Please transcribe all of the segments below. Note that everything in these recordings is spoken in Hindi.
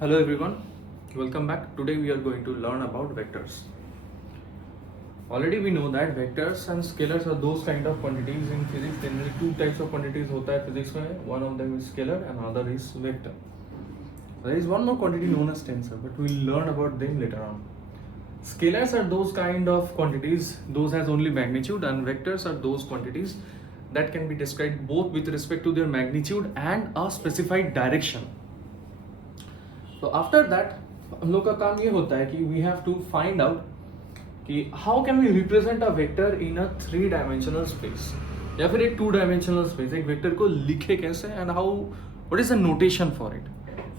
Hello everyone, welcome back. Today we are going to learn about vectors. Already we know that vectors and scalars are those kind of quantities in physics. Generally two types of quantities होता है physics में. One of them is scalar and another is vector. There is one more quantity known as tensor, but we'll learn about them later on. Scalars are those kind of quantities, those has only magnitude, and vectors are those quantities that can be described both with respect to their magnitude and a specified direction. तो आफ्टर दैट हम लोग का काम ये होता है कि we have to find out कि how can we represent a vector in a 3 dimensional space या फिर एक 2 डायमेंशनल स्पेस. एक वेक्टर को लिखे कैसे and how what is the notation for it.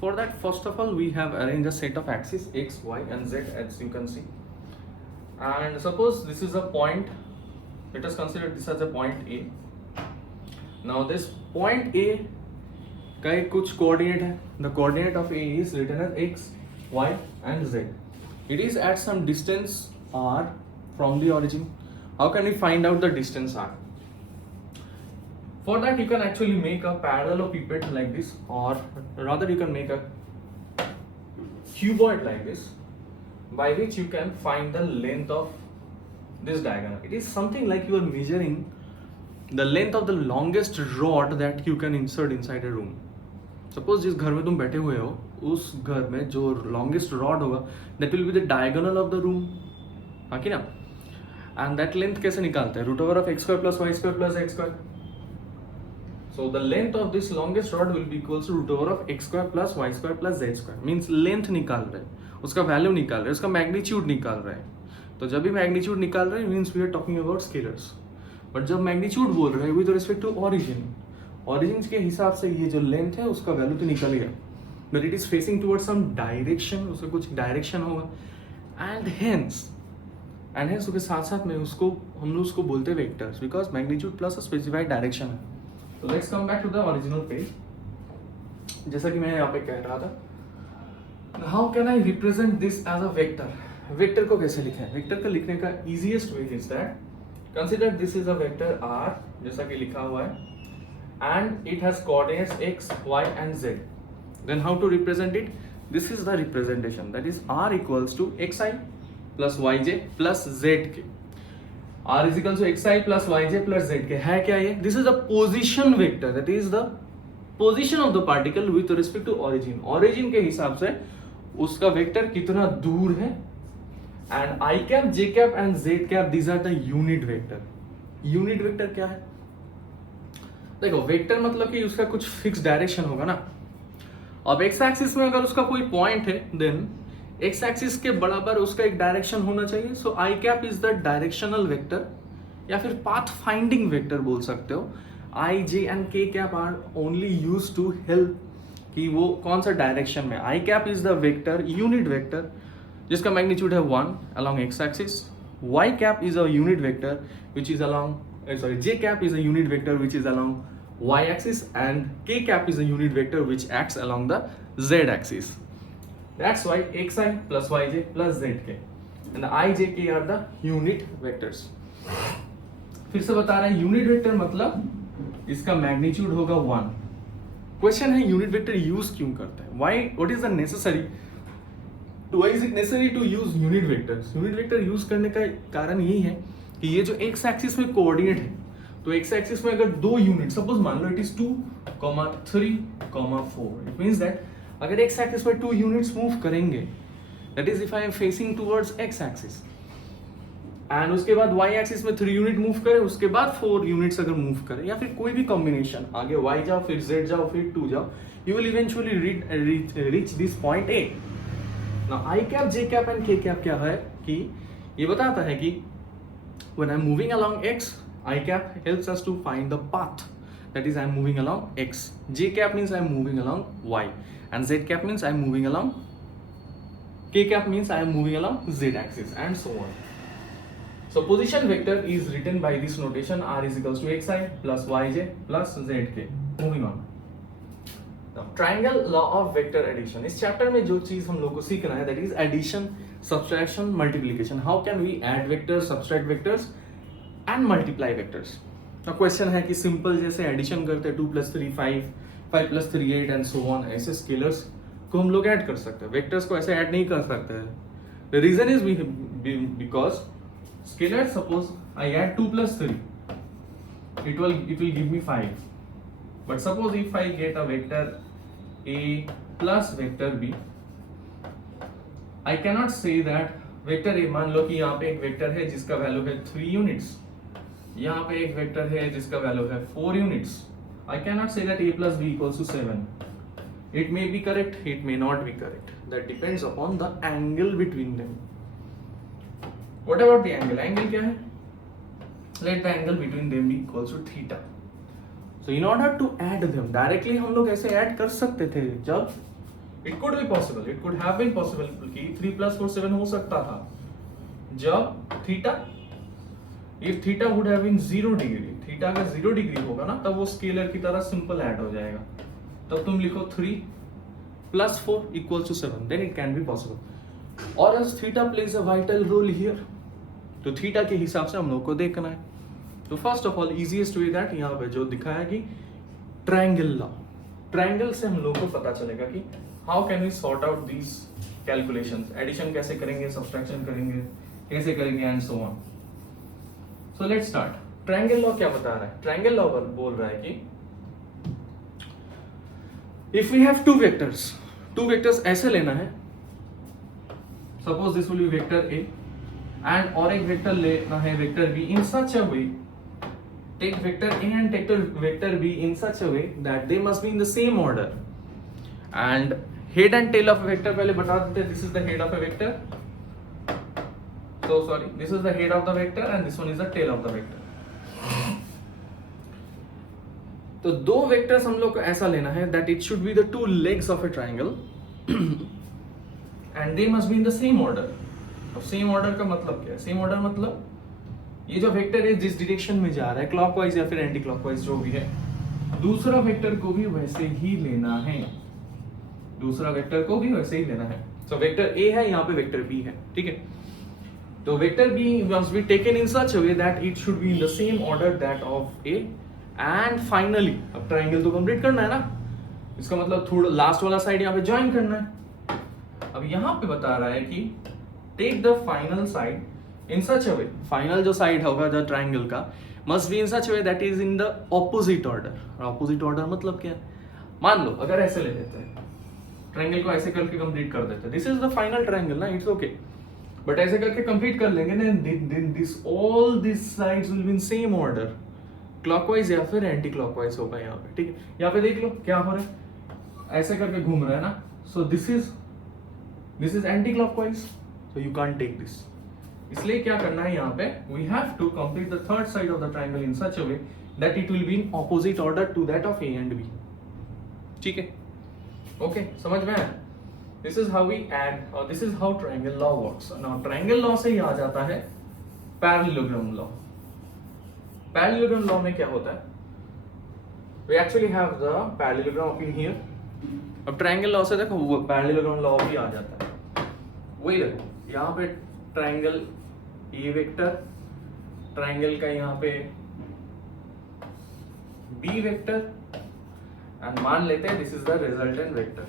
For that first of all we have arrange a set of axis x y and z as you can see, and suppose this is a point. Let us consider this as a point A. Now this point A का एक कुछ कोऑर्डिनेट है. The coordinate of A is written as x y and z. It is at some distance r from the origin. How can we find out the distance r? For that you can actually make a parallelepiped like this, or rather you can make a cuboid like this, by which you can find the length of this diagonal. It is something like you are measuring the length of the longest rod that you can insert inside a room. Suppose जिस घर में तुम बैठे हुए हो उस घर में जो लॉन्गेस्ट रॉड होगा that will be the diagonal of the room. हाँ कि ना. एंड दैट लेंथ कैसे निकालते हैं? Root over of x square plus y square plus x square. So the length of this longest rod will be equals to root over of x square plus y square plus z square. Means length निकाल रहे हैं, उसका वैल्यू निकाल रहे हैं, उसका मैग्नीट्यूड निकाल रहे हैं. तो जब भी मैग्नीट्यूड निकाल रहे हैं means we are talking about scalars. But जब मैग्नीट्यूड बोल रहे हैं with respect to origin, origin के हिसाब से ये जो लेंथ है उसका वैल्यू तो निकल गया, but it is facing towards some direction. उसका कुछ डायरेक्शन होगा एंड हेंस उसके साथ साथ में उसको हम लोग उसको बोलते हैं vectors, because magnitude plus a specified direction है. तो let's come back to the original page. जैसा कि मैं यहाँ पे कह रहा था, how can I represent this as a vector. Vector को कैसे लिखें? वेक्टर का लिखने का easiest way is that consider this is a vector r, जैसा कि लिखा हुआ है, and it has coordinates x, y and z. Then how to represent it? This is the representation, that is r equals to xi plus yj plus zk. r is equals to xi plus yj plus zk. है क्या ये? This is a position vector, that is the position of the particle with respect to origin. Origin के हिसाब से उसका वेक्टर कितना दूर है. And i cap, j cap and z cap, these are the unit vector. Unit vector क्या है? देखो वेक्टर मतलब कि उसका कुछ फिक्स डायरेक्शन होगा ना. अब एक्स एक्सिस में अगर उसका कोई पॉइंट है देन एक्स एक्सिस के बराबर उसका एक डायरेक्शन होना चाहिए. So I cap is the directional vector या फिर पाथ फाइंडिंग वेक्टर बोल सकते हो. I J and K cap are only use to help कि वो कौन सा डायरेक्शन में. I cap is the vector, unit vector, जिसका मैग्नीट्यूड है 1 along x axis. y cap is a unit vector which is along j cap is a unit vector which is along y axis, and k cap is a unit vector which acts along the z axis. That's why xi plus yj plus zk and the I, j, k are the unit vectors. फिर से बता रहे हैं यूनिट वेक्टर मतलब इसका मैग्नीट्यूड होगा 1. क्वेश्चन है यूनिट वेक्टर यूज क्यों करते हैं? Why, what is the necessary, why is it necessary to use unit vectors? Unit vector use करने का कारण यही है कि ये जो एक्स एक्सिस में कोऑर्डिनेट है, तो एक्स एक्सिस में अगर 2 यूनिट सपोज मान लो it is 2, 3, 4, it means that अगर एक्स एक्सिस में 2 यूनिट्स मूव करेंगे, that is if I am facing towards X axis, and उसके बाद वाई एक्सिस में 3 यूनिट मूव करे, उसके बाद 4 यूनिट्स अगर मूव करे या फिर कोई भी कॉम्बिनेशन, आगे वाई जाओ फिर जेड जाओ फिर 2 जाओ, you will eventually reach this point A. Now I cap, j cap and k cap क्या है कि ये बताता है कि when I'm moving along x, I cap helps us to find the path, that is I'm moving along x. J cap means I'm moving along y, and z cap means I'm moving along, k cap means I'm moving along z axis, and so on. So position vector is written by this notation, r is equals to xi plus yj plus zk. Moving on. Triangle law of vector addition. इस चैप्टर में जो चीज हम लोग को सीखना है that is addition, subtraction, multiplication. How can we add vectors, subtract vectors and multiply vectors. तो क्वेश्चन है कि सिंपल जैसे एडिशन करते हैं 2 + 3 5, 5 + 3 8 एंड सो ऑन, ऐसे स्केलर्स को हम लोग ऐड कर सकते हैं, वेक्टर्स को ऐसे ऐड नहीं कर सकते हैं. The reason is because scalar, suppose I add 2 plus 3, it will give me 5. But suppose if I get a vector a plus vector b, I cannot say that vector A, मान लो कि यहाँ पे एक वेक्टर है जिसका वैल्यू है 3 यूनिट्स, यहाँ पे एक वेक्टर है जिसका वैल्यू है 4 units. I can not say that a plus b equals to 7. It may be correct, it may not be correct. That depends upon the angle between them. What about the angle? Angle क्या है? Let the angle between them be equals to theta. So in order to add them, directly हम लोग ऐसे ऐड कर सकते थे जब it could be possible, it could have been possible कि 3 plus 4 7 हो सकता था जब theta, if theta would have been 0 degree, theta अगर 0 डिग्री होगा ना तब वो स्केलर की तरह सिंपल ऐड हो जाएगा. तब तुम लिखो 3 plus 4 equals to 7, then it can be possible. Or else theta plays a vital role here. तो थीटा के हिसाब से हम लोग को देखना है. तो first of all easiest way that यहाँ पे जो दिखाया कि ट्रायंगल लॉ, ट्रायंगल से हम लोग को पता चलेगा कि how can we sort out these calculations, addition कैसे करेंगे, सब्सट्रैक्शन करेंगे, कैसे करेंगे and so on. So let's start. Triangle law क्या बता रहा है? ट्रायंगल लॉ बोल रहा है कि if we have two vectors ऐसे लेना है, suppose this will be vector A and और एक वेक्टर लेना है vector B in such a way, take vector A and take vector B in such a way that they must be in the same order. And head and tail of vector पहले बता देते हैं. This is the head of a vector, so sorry, this is the head of the vector and this one is the tail of the vector. तो दो वेक्टर्स हम लोग को ऐसा लेना है that it should be the two legs of a triangle and they must be in the same order. अब सेम ऑर्डर का मतलब क्या है? सेम ऑर्डर मतलब ये जो वेक्टर है जिस डायरेक्शन में जा रहा है, क्लॉकवाइज या फिर एंटी क्लॉकवाइज जो भी है, दूसरा वेक्टर को भी वैसे ही लेना है, दूसरा वेक्टर को भी वैसे ही लेना है. तो वेक्टर ए है, यहाँ पे वेक्टर बी है, ठीक है. तो vector B must be taken in such a way that it should be in the same order that of A. And finally, अब ट्रायंगल तो कंप्लीट करना है ना, इसका मतलब थोड़ा लास्ट वाला साइड यहाँ पे ज्वाइन करना है. अब यहाँ पे बता रहा है कि take the final side in such a way, final जो साइड होगा जो ट्रायंगल का must be in such a way that is in the opposite order. Opposite order मतलब क्या? मान लो अगर ऐसे ले लेते हैं, ट्रायंगल को ऐसे करके कंप्लीट कर देते हैं, this is the final triangle ना, इट्स ओके. बट ऐसे करके कंप्लीट कर लेंगे then this all this sides will be in same order, clockwise या फिर एंटी क्लॉकवाइज होगा यहाँ पे, ठीक है. यहाँ पे देख लो क्या हो रहा है, ऐसे करके घूम रहा है ना. So this is anticlockwise, so you can't take this. इसलिए क्या करना है यहाँ पे, we have to complete the third side of the triangle in such a way that it will be in opposite order to that of A and B. ठीक है, ओके, समझ में आया? This is how we add, or this is how triangle law works. Now triangle law से ही आ जाता है parallelogram law. Parallelogram law में क्या होता है? We actually have the parallelogram up in here. अब triangle law से देखो वो parallelogram law भी आ जाता है. वही देखो यहाँ पे triangle A वेक्टर, triangle का यहाँ पे B वेक्टर, and मान लेते हैं this is the resultant vector.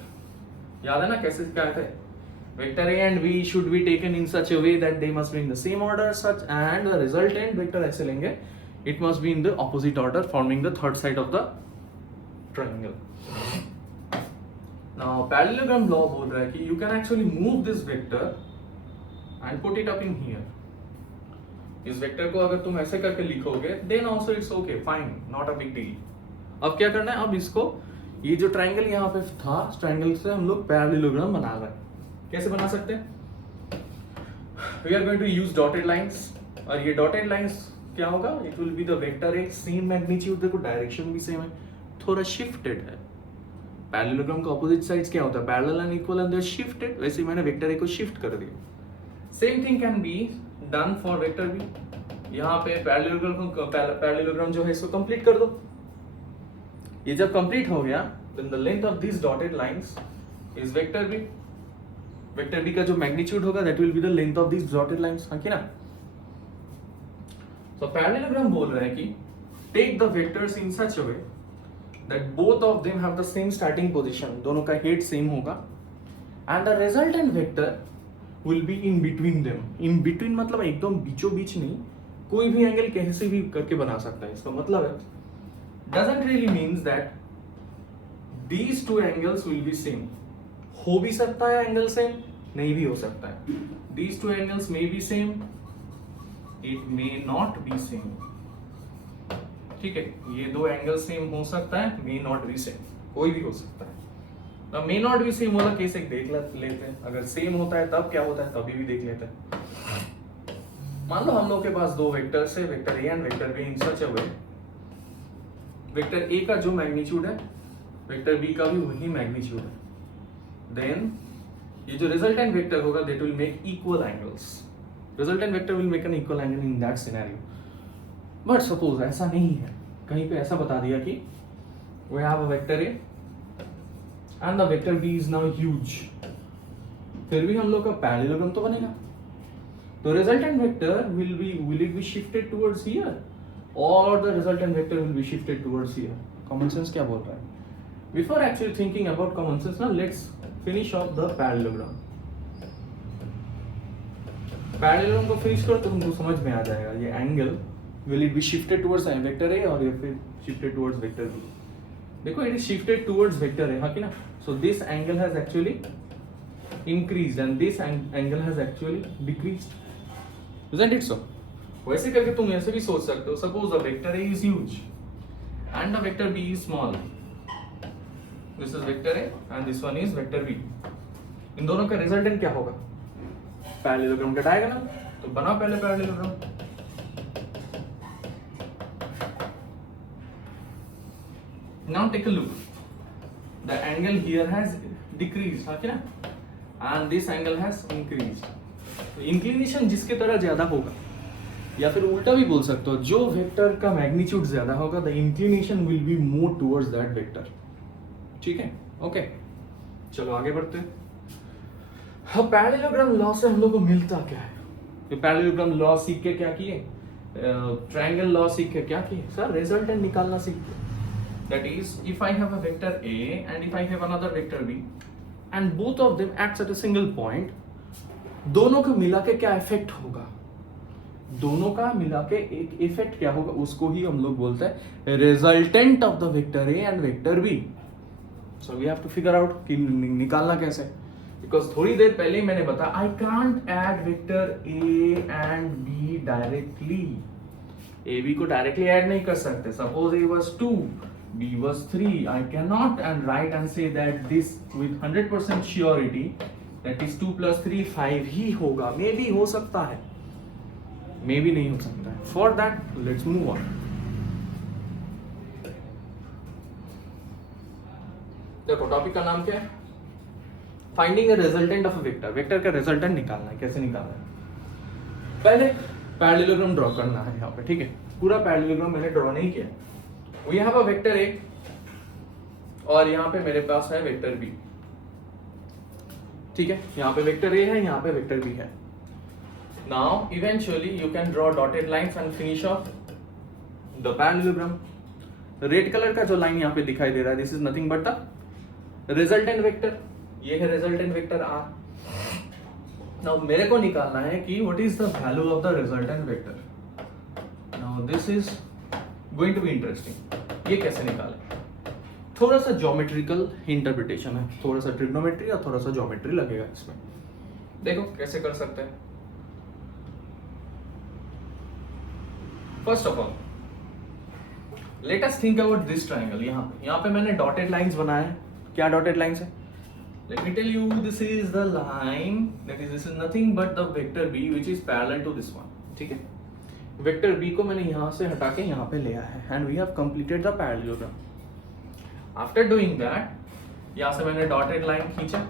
याद है ना कैसे क्या थे? Vector A and B should be taken in such a way that they must be in the same order such and the resultant vector ऐसे लेंगे, it must be in the opposite order forming the third side of the triangle. Now parallelogram law बोल रहा है कि you can actually move this vector and put it up in here. इस वेक्टर को अगर तुम ऐसे करके लिखोगे then also it's okay, fine, not a big deal. अब क्या करना है, अब इसको ये जो ट्रायंगल यहाँ पे था, ट्रायंगल से हम लोग पैरेललोग्राम बना रहे हैं. कैसे बना सकते हैं? We are going to use dotted lines. और ये डॉटेड लाइंस क्या होगा? It will be the vector A, same magnitude, देखो डायरेक्शन भी सेम है, थोड़ा शिफ्टेड है. पैरेललोग्राम का ऑपोजिट साइड्स क्या होता है? Parallel and equal and they shifted. वैसे मैंने वेक्टर ए को शिफ्ट कर दिया. Same thing can be done for vector B. यहाँ पे पैरेललोग्राम जो है इसको कंप्लीट कर दो. ये जब कंप्लीट हो गया then the length of these dotted lines is vector b. Vector b का जो मैग्नीट्यूड होगा that will be the length of these dotted lines. हाँ कि ना? So parallelogram बोल रहा है कि take the vectors in such a way that both of them have the same starting position. दोनों का हेड सेम होगा and the resultant vector will be in between them. In between मतलब एकदम बीचों बीच नहीं, कोई भी एंगल कैसे भी करके बना सकता है. इसका मतलब है doesn't really means that these two angles will be same. हो भी सकता है एंगल सेम, नहीं भी हो सकता है. These two angles may be same, it may not be same. ठीक है, ये दो एंगल सेम हो सकता है, may not be same, कोई भी हो सकता है. अब may not be same वाला केस एक देख लेते हैं. अगर सेम होता है तब क्या होता है, तभी भी देख लेते हैं. मान लो हम लोग के पास दो वेक्टर्स है, vector A and vector B in such a way. Vector A का जो मैग्नीट्यूड है, वेक्टर बी का भी वही मैग्नीट्यूड है. देन ये जो रिजल्टेंट वेक्टर होगा that will make equal angles. Resultant vector will make an equal angle in that scenario. But suppose ऐसा नहीं है, कहीं पे ऐसा बता दिया कि we have a vector A and the vector B is now huge. फिर भी हम लोग का पैरेललोग्राम तो बनेगा. तो resultant vector will it be shifted towards here or the resultant vector will be shifted towards here. Common sense क्या बोल रहा है? Before actually thinking about common sense, now let's finish off the parallelogram. Parallelogram को finish करो तो तुमको समझ में आ जाएगा ये angle will it be shifted towards vector A और या फिर shifted towards vector B. देखो it is shifted towards vector A, हाँ कि ना? So this angle has actually increased and this angle has actually decreased. Isn't it so? वैसे करके तुम ऐसे भी सोच सकते हो. Suppose the vector A is huge and the vector B is small. This is vector A and this one is vector B. इन दोनों का रिजल्टेंट क्या होगा? पैरेललोग्राम का डायगोनल. तो बनाओ पहले parallelogram. Now take a look. The angle here has decreased, हाँ क्या? And this angle has increased. Inclination जिसके तरह ज्यादा होगा, या फिर उल्टा भी बोल सकते हो, जो वेक्टर का मैग्नीट्यूड ज्यादा होगा the inclination will be more towards that vector. ठीक है, ओके. चलो आगे बढ़ते हैं. पैरेललोग्राम लॉ से हम लोग को मिलता क्या है? तो पैरेललोग्राम लॉ सीख के क्या किए? ट्रायंगल लॉ सीख के क्या किए? सर रिजल्टेंट निकालना सीख के. That is if I have a vector A and if I have another vector B and both of them acts at a single point, दोनों को मिला के क्या इफेक्ट होगा? दोनों का मिला के एक इफेक्ट क्या होगा, उसको ही हम लोग बोलते हैं resultant of the vector A and vector B. So we have to figure out कि निकालना कैसे. बिकॉज थोड़ी देर पहले ही मैंने बताया I can't add vector A and B directly. A B को डायरेक्टली ऐड नहीं कर सकते. Suppose A was 2, b was 3. I cannot and write and say that this with 100% surety that is 2 plus 3 5 ही होगा. मे भी हो सकता है, मे भी नहीं हो सकता है. For that let's move on. देखो टॉपिक का नाम क्या है? Finding a resultant of a vector. Vector का रिजल्टेंट निकालना है. कैसे निकालना है? पहले पैरेललोग्राम ड्रॉ करना है यहाँ पे. ठीक है, पूरा पैरेललोग्राम मैंने ड्रॉ नहीं किया. We have a vector A और यहाँ पे मेरे पास है वेक्टर B. ठीक है, यहाँ पे वेक्टर A है, यहाँ पे वेक्टर B है. Now eventually you can draw dotted lines and finish off the parallelogram. Red colour का जो लाइन यहाँ पे दिखाई दे रहा है, this is nothing but the resultant vector. ये है resultant vector R. Now मेरे को निकालना है कि what is the value of the resultant vector. Now this is going to be interesting. ये कैसे निकालें? थोड़ा सा ज्योमेट्रिकल इंटरप्रिटेशन है, थोड़ा सा ट्रिग्नोमेट्री और थोड़ा सा ज्योमेट्री लगेगा इसमें. देखो कैसे कर सकते हैं. First of all let us think about this triangle. यहाँ पे मैंने डॉटेड लाइंस बनाए हैं. क्या डॉटेड लाइंस है? Let me tell you, this is the line that is, this is nothing but the vector B which is parallel to this one. ठीक है, वेक्टर बी को मैंने यहाँ से हटा के यहाँ पे ले आया है and we have completed the parallelogram. After doing that यहाँ से मैंने डॉटेड लाइन खींचा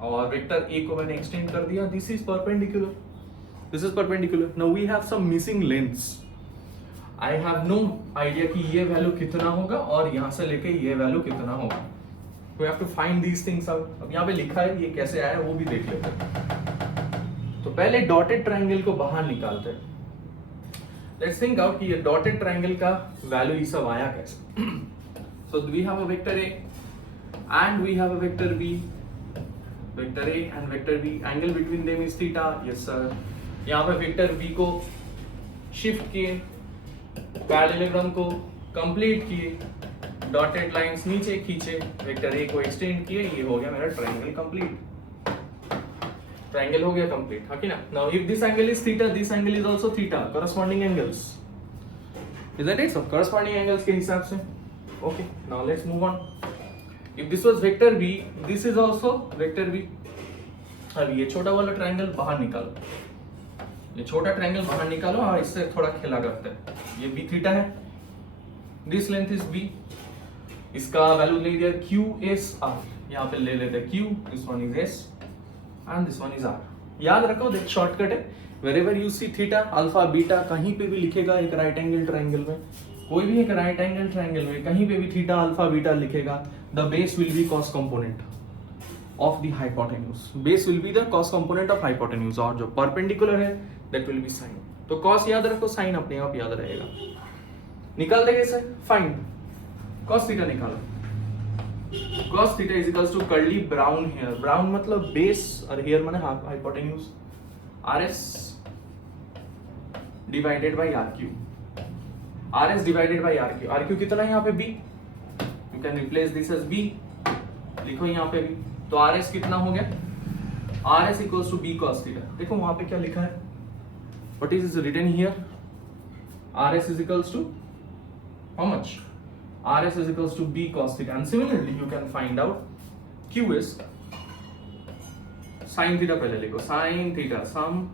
और वेक्टर ए को मैंने एक्सटेंड कर दिया. This is perpendicular, this is perpendicular. Now we have some missing lengths. I have no idea कि ये वैल्यू कितना होगा और यहाँ से लेके ये वैल्यू कितना होगा. We have to find these things out. अब यहाँ पे लिखा है, ये कैसे आया वो भी देख लेते हैं. तो पहले डॉटेड ट्रायंगल को बाहर निकालते हैं. Let's think out कि ये डॉटेड ट्रायंगल का वैल्यू ये सब आया कैसे. So we have a vector A and we have a vector B. Vector A and vector B, angle between them is theta, yes sir. यहाँ पे वेक्टर बी को शिफ्ट किए, पैरेललोग्राम को कंप्लीट किए, डॉटेड लाइंस नीचे खींचे, वेक्टर ए को एक्सटेंड किए, ये हो गया मेरा ट्रायंगल कंप्लीट। ट्रायंगल हो गया कंप्लीट, हाँ कि ना। Now if this angle is theta, this angle is also theta, corresponding angles, isn't it? So corresponding angles के हिसाब से, okay, now let's move on. If this was vector b, this is also vector b. अब ये छोटा वाला ट्रायंगल बाहर निकालो, ये छोटा ट्रायंगल बाहर निकालो और इससे थोड़ा खेला करते हैं। ये b थीटा है, this length is b, इसका वैल्यू ले लिया QSR, यहाँ पे ले लेते हैं Q, this one is S and this one is R। याद रखो, देख शॉर्टकट है, wherever you see theta, alpha, beta, कहीं पे भी लिखेगा एक राइट एंगल ट्रायंगल में, कोई भी एक राइट एंगल ट्रायंगल में कहीं पे भी थीटा, अल्फा, बीटा लिखेगा, the base will be cos component of the hypotenuse, base will be the cos component of hypotenuse, और जो perpendicular है that will be sin। तो cos याद रखो, sin अपने आप याद रहेगा। निकाल देंगे इसे, फाइन, cos थीटा निकालो, cos theta is equals to curly brown here, brown मतलब base और here माने hypotenuse, RS divided by RQ, RS divided by RQ, RQ कितना है यहाँ पे B, you can replace this as B, लिखो यहाँ पे भी, तो RS कितना हो गया, RS equals to B cos theta. देखो वहां पे क्या लिखा है, what is written here, RS is equals to how much, RS is equals to B cos theta, and similarly you can find out QS sin theta, पहले लिखो sin theta, some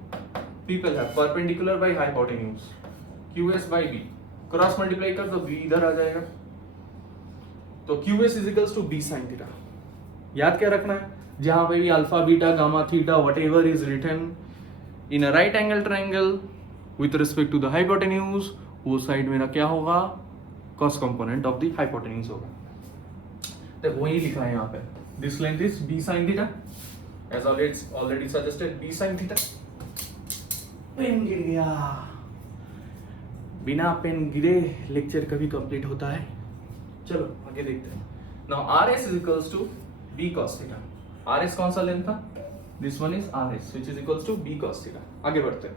people have perpendicular by hypotenuse, QS by B, cross multiply कर तो B इधर आ जाएगा, तो QS is equals to B sin theta. याद क्या रखना है, जहां पे भी alpha, beta, gamma, theta, whatever is written in a right angle triangle with respect to the hypotenuse, वो साइड मेरा क्या होगा, cos component of the hypotenuse होगा। देखो वही लिखा है यहाँ पे, this length is B sin theta, as already suggested, B sin theta। Pen गिर गया, बिना पेन गिरे लेक्चर कभी कंप्लीट होता है। चलो आगे देखते हैं। Now RS is equals to B cos theta। RS कौन सा लेंथ था, this one is RS which is equals to B cos theta। आगे बढ़ते हैं।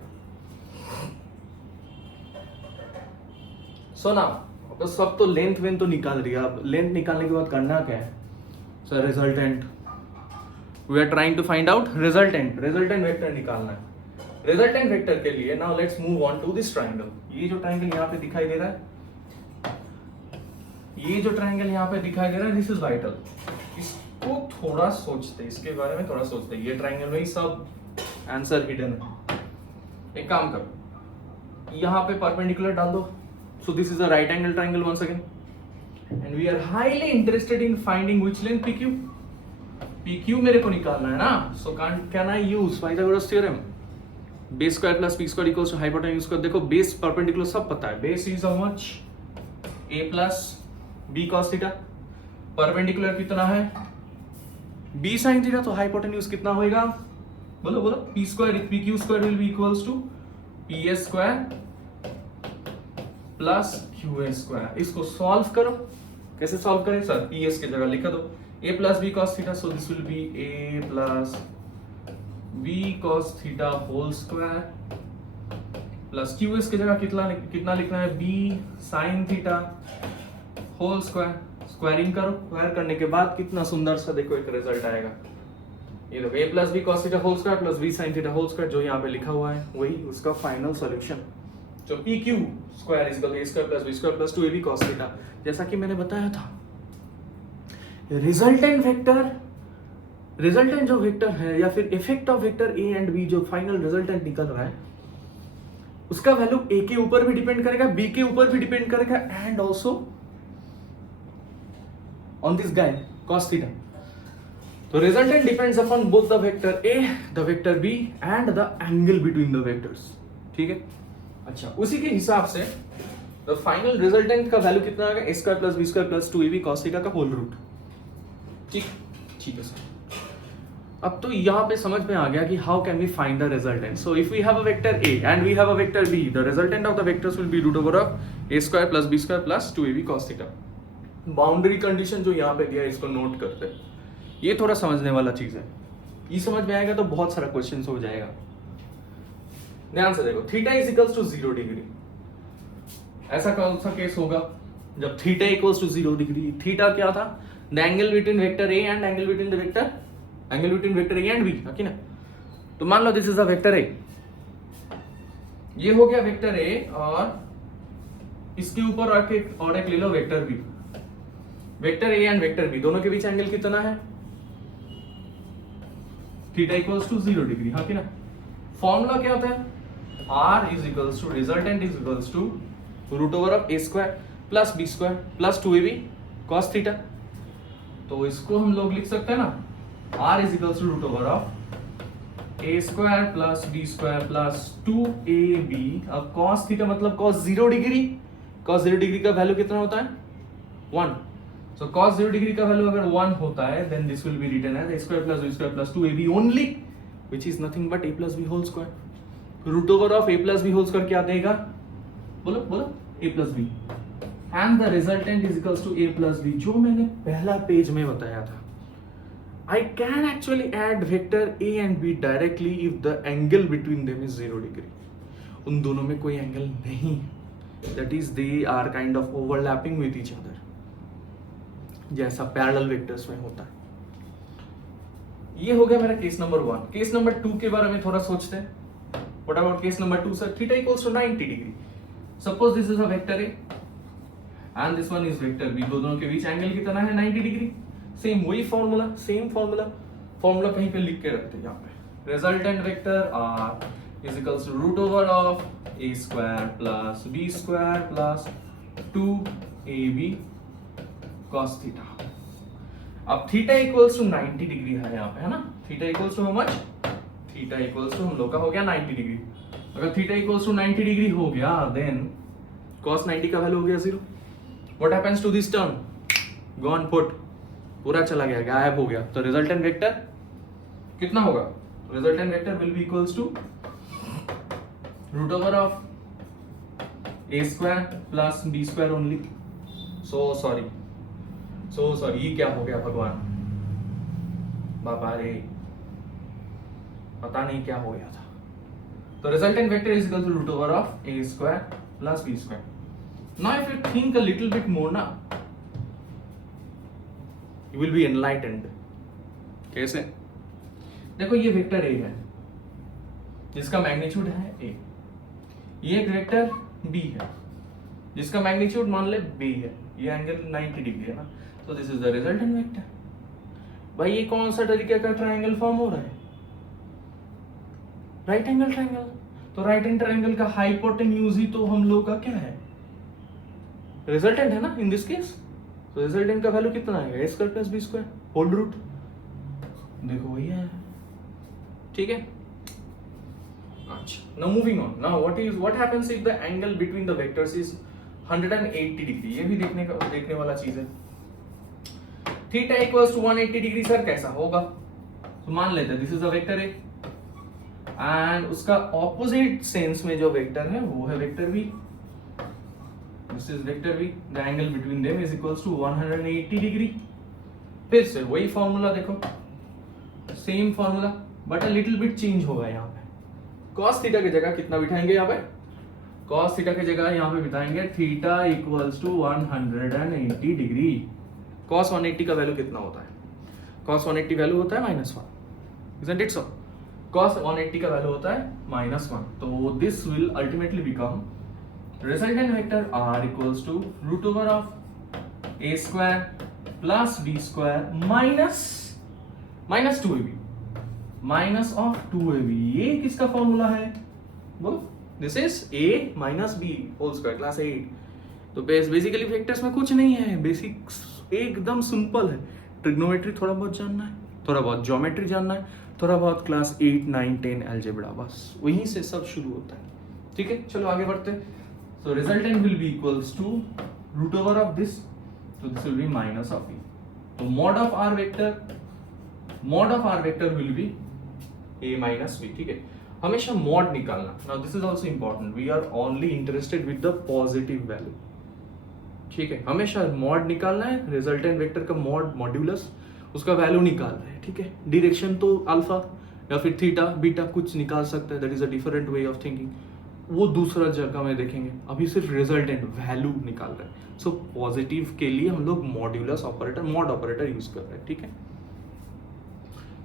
सो नाउ तो सब तो लेंथ वेंथ तो निकाल दिया, अब लेंथ निकालने के बाद करना क्या है sir, resultant, we are trying to find out resultant vector निकालना है। रिजल्टेंट वेक्टर के लिए now let's move on to this triangle। ये जो ट्रायंगल यहाँ पे दिखाई दे रहा है, ये जो ट्रायंगल यहाँ पे दिखाई दे रहा है, this is vital। इसको थोड़ा सोचते, इसके बारे में थोड़ा सोचते, ये ट्रायंगल में ही सब आंसर हिडन है। एक काम करो, यहाँ पे परपेंडिकुलर डाल दो, so this is a right angle triangle once again and we are highly interested in finding which length PQ, PQ मेरे को निकालना है ना, so can I use Pythagoras theorem, base square plus p square equals to hypotenuse square। देखो बेस परपेंडिकुलर सब पता है, base is how much, a plus b cos theta, perpendicular कितना है b sin थीटा, तो हाइपोटेन्यूज कितना होएगा, बोलो बोलो, p square pq square will be equals to ps square plus qs square। इसको सॉल्व करो, कैसे सॉल्व करें सर, ps की जगह लिख दो a plus b cos theta, so this will be a plus b cos theta whole square plus qs की जगह कितना लिखना है, b sin theta whole square। Squaring करो, स्क्वायर करने के बाद कितना सुंदर सा देखो एक रिजल्ट आएगा, ये देखो a plus b cos theta whole square plus b sin theta whole square, जो यहाँ पे लिखा हुआ है वही उसका फाइनल सॉल्यूशन। जो pq square is equal to a square plus b square plus 2ab cos theta, जैसा कि मैंने बताया था, रिजल्टेंट वेक्टर, रिजल्टेंट जो वेक्टर है या फिर effect of vector a and b, जो फाइनल रिजल्टेंट निकल रहा है, उसका वैल्यू a के ऊपर भी डिपेंड करेगा, b के ऊपर भी डिपेंड करेगा, and also on this guy cos theta. तो resultant depends upon both the vector a, the vector b and the angle between the vectors, ठीक है। अच्छा, उसी के हिसाब से द फाइनल रिजल्टेंट का वैल्यू कितना आएगा, a square plus b square plus 2ab cos theta का होल रूट, ठीक है सर। अब तो यहाँ पे समझ में आ गया कि how can we find the resultant. So if we have a vector a and we have a vector b, the resultant of the vectors will be root over of a square plus b square plus 2ab cos theta. Boundary condition जो यहाँ पे दिया है इसको नोट करते हैं, ये थोड़ा समझने वाला चीज है। ये समझ में आएगा तो बहुत सारा क्वेश्चन हो जाएगा। ध्यान से देखो, theta is equals to 0 degree. ऐसा कौन सा केस होगा जब theta equals to 0 degree? Theta क्या था? The angle between vector A and angle between vector A and B, है ना? तो मान लो this is the vector A, ये हो गया वेक्टर ए, और इसके ऊपर और एक ले लो vector B. Vector A and vector B दोनों के बीच एंगल कितना है? थीटा इक्वल्स टू 0 डिग्री, हाँ कि ना? फॉर्मूला क्या होता है? R is equals to resultant is equals to root over of a square plus b square plus 2ab cos theta. तो इसको हम लोग लिख सकते हैं ना, R is equals to root over of a square plus b square plus 2ab। अब cos थीटा मतलब cos 0 डिग्री। cos 0 डिग्री का वैल्यू कितना होता है? 1। So cos 0 डिग्री का वैल्यू अगर 1 होता है, then this will be written as a square plus b square plus 2ab only, which is nothing but a plus b whole square. Root over of a plus b whole square क्या देगा? बोलो बोलो, a plus b. And the resultant is equals to a plus b, जो मैंने पहला पेज में बताया था। I can actually add vector a and b directly if the angle between them is 0 degree. उन दोनों में कोई एंगल नहीं, that is they are kind of overlapping with each other, जैसा पैरेलल वेक्टर्स में होता है। ये हो गया मेरा केस नंबर 1। केस नंबर 2 के बारे में थोड़ा सोचते हैं। What about case number 2 sir? Theta equals to 90 degree. Suppose this is a vector A and this one is vector B, दोनों के बीच एंगल कितना है? 90 डिग्री। सेम वही फॉर्मूला, फॉर्मूला कहीं पे लिख के रखते हैं यहाँ पे। Resultant vector R is equals to root over of a square plus b square plus 2ab cos theta. अब थीटा इक्वल्स टू 90 डिग्री है यहाँ पे, है ना? Theta equals to how much? Theta equals to हम लोग का हो गया 90 डिग्री। अगर थीटा इक्वल्स टू 90 डिग्री हो गया, देन cos 90 का वैल्यू हो गया 0। What happens to this term? Gone put, पूरा चला गया, गायब हो गया। तो रिजल्टेंट वेक्टर कितना होगा? Resultant vector will be equals to root over of a square plus b square only. So sorry, ये क्या हो गया भगवान, बाबा रे, पता नहीं क्या हो गया था। तो resultant vector is equal to root over of a square plus b square. Now if you think a little bit more ना, यू विल बी एनलाइटेंड। कैसे? देखो, ये वेक्टर a है जिसका मैग्नीट्यूड है a, ये एक वेक्टर b है जिसका मैग्नीट्यूड मान ले b है, ये एंगल 90 डिग्री है ना, तो this is the resultant vector. भाई ये कौन सा तरीके का ट्रायंगल फॉर्म हो रहा है? Right angle triangle. तो राइट एंगल ट्रायंगल का हाइपोटेन्यूज ही तो हम लोग का क्या है? रिजल्टेंट है ना इन दिस केस। तो रिजल्टेंट का वैल्यू कितना आएगा? a square plus b square whole root. देखो वही है, ठीक है। अच्छा, now moving on. Now what happens if the angle between the vectors is 180 degree? ये भी देखने वाला चीज है। Theta equals to 180 degree sir कैसा होगा? तो मान लेते हैं this is a vector A and उसका ऑपोजिट सेंस में जो वेक्टर है वो है vector B. This is vector B, the angle between them is equals to 180 degree. फिर से वही फॉर्मूला, देखो same formula but a little bit change होगा यहाँ पे। cos थीटा की जगह कितना बिठाएंगे यहाँ पे? cos थीटा की जगह यहाँ पे बिठाएंगे theta equals to 180 degree. cos 180 का वैल्यू कितना होता है? cos 180 वैल्यू होता है -1, isn't it so? cos 180 का वैल्यू होता है -1। तो this will ultimately become resultant vector R equals to root over of a square plus b square minus 2ab minus of 2ab। ये किसका फॉर्मूला है? बोलो, this is a minus b whole square class 8। तो बेसिकली वेक्टर्स में कुछ नहीं है, बेसिक्स एकदम सिंपल है। ट्रिग्नोमेट्री थोड़ा बहुत जानना है, थोड़ा बहुत ज्योमेट्री जानना है, थोड़ा बहुत क्लास 8, 9, 10 अलजेब्रा, बस वहीं से सब शुरू होता है। ठीक है, चलो आगे बढ़ते हैं। So resultant will be equals to root over of this, so this will be minus of e. So mod of r vector will be a minus b. ठीक है, हमेशा mod निकालना। Now this is also important. We are only interested with the positive value. ठीक है, हमेशा mod निकालना है, रिजल्टेंट वेक्टर का mod मॉड्यूलस, उसका वैल्यू निकाल रहे हैं, ठीक है। डायरेक्शन तो अल्फा या फिर थीटा बीटा कुछ निकाल सकते हैं, that is a different way of thinking, वो दूसरा जगह में देखेंगे। अभी सिर्फ रिजल्टेंट वैल्यू निकाल रहे हैं। सो पॉजिटिव के लिए हम लोग modulus operator mod operator use कर रहे हैं, ठीक है।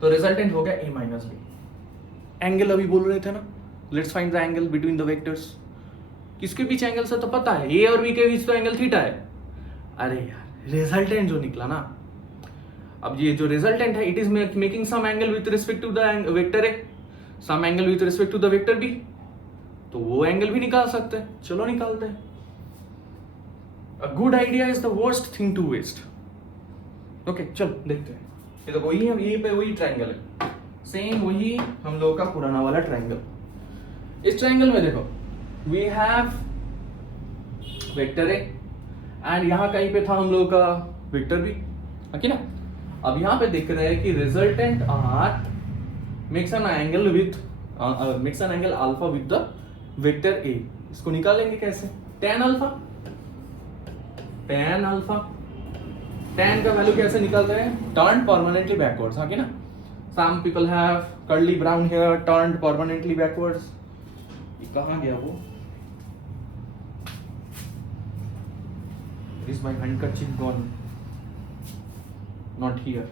तो रिजल्टेंट हो गया a माइनस बी। एंगल अभी बोल रहे थे ना, let's find the angle between the vectors. किसके बीच एंगल से तो पता है, ए और बी के बीच तो एंगल थीटा है। अरे यार रिजल्टेंट जो निकला ना, अब ये जो रिजल्टेंट है it is making some angle with respect to the vector A, some angle with respect to the vector B, तो वो एंगल भी निकाल सकते हैं। चलो निकालते हैं। A good idea is the worst thing to waste. Okay चलो देखते हैं। ये तो वही है, यहीं पे वही ट्रायंगल है, सेम वही हम लोगों का पुराना वाला ट्रायंगल। इस ट्रायंगल में देखो we have vector A and यहाँ कहीं पे था हम लोगों का वेक्टर बी, ओके ना। अब यहाँ पे देख रहे हैं कि resultant R makes an angle with makes an angle alpha with the vector A. इसको निकालेंगे कैसे, tan alpha, tan alpha, tan का वैल्यू कैसे निकालते हैं, टर्न परमानेंटली बैकवर्ड्स, हाँ कि ना। Some people have curly brown hair, turn permanently backwards. ये कहाँ गया वो, is my handkerchief gone, not here,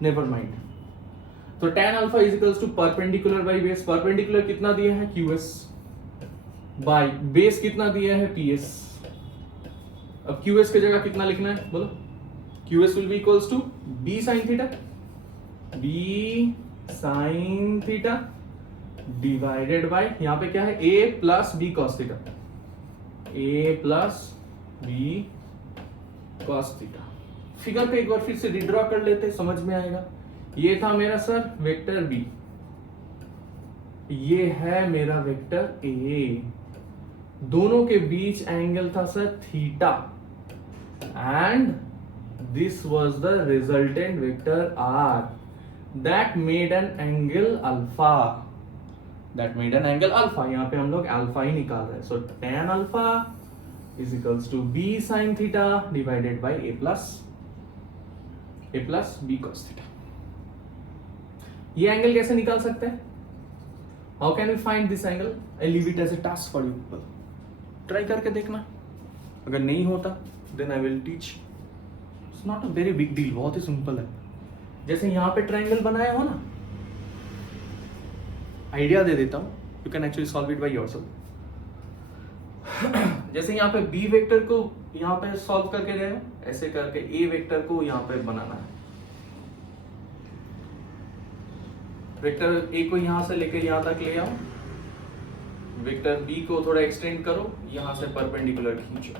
never mind। तो tan alpha is equals to perpendicular by base. Perpendicular कितना दिया है, QS, बाई बेस कितना दिया है, PS। अब QS की जगह कितना लिखना है बोलो, QS will be equals to B sin theta, B sin theta divided by यहाँ पे क्या है, A plus B cos theta, A plus B cos theta. Figure को एक बार फिर से रिड्रॉ कर लेते, समझ में आएगा। ये था मेरा सर वेक्टर बी, ये है मेरा वेक्टर ए, दोनों के बीच एंगल था sir theta and this was the resultant vector R that made an angle alpha, that made an angle alpha. यहां पे हम लोग अल्फा ही निकाल रहे हैं। So tan alpha is equals to B sin theta divided by A plus B cos theta. ये एंगल कैसे निकाल सकते हैं, how can we find this angle, I leave it as a task for you people, try करके देखना। अगर नहीं होता then I will teach, it's not a very big deal, बहुत ही सिंपल है। जैसे यहाँ पे ट्रायंगल बनाया हो ना, आइडिया दे देता हूं, you can actually solve it by yourself. जैसे यहाँ पे बी वेक्टर को यहाँ पे सॉल्व करके रहे हो, ऐसे करके ए वेक्टर को यहाँ पे बनाना है। वेक्टर ए को यहां से लेकर यहां तक ले आओ, वेक्टर बी को थोड़ा एक्सटेंड करो, यहां से परपेंडिकुलर खींचो,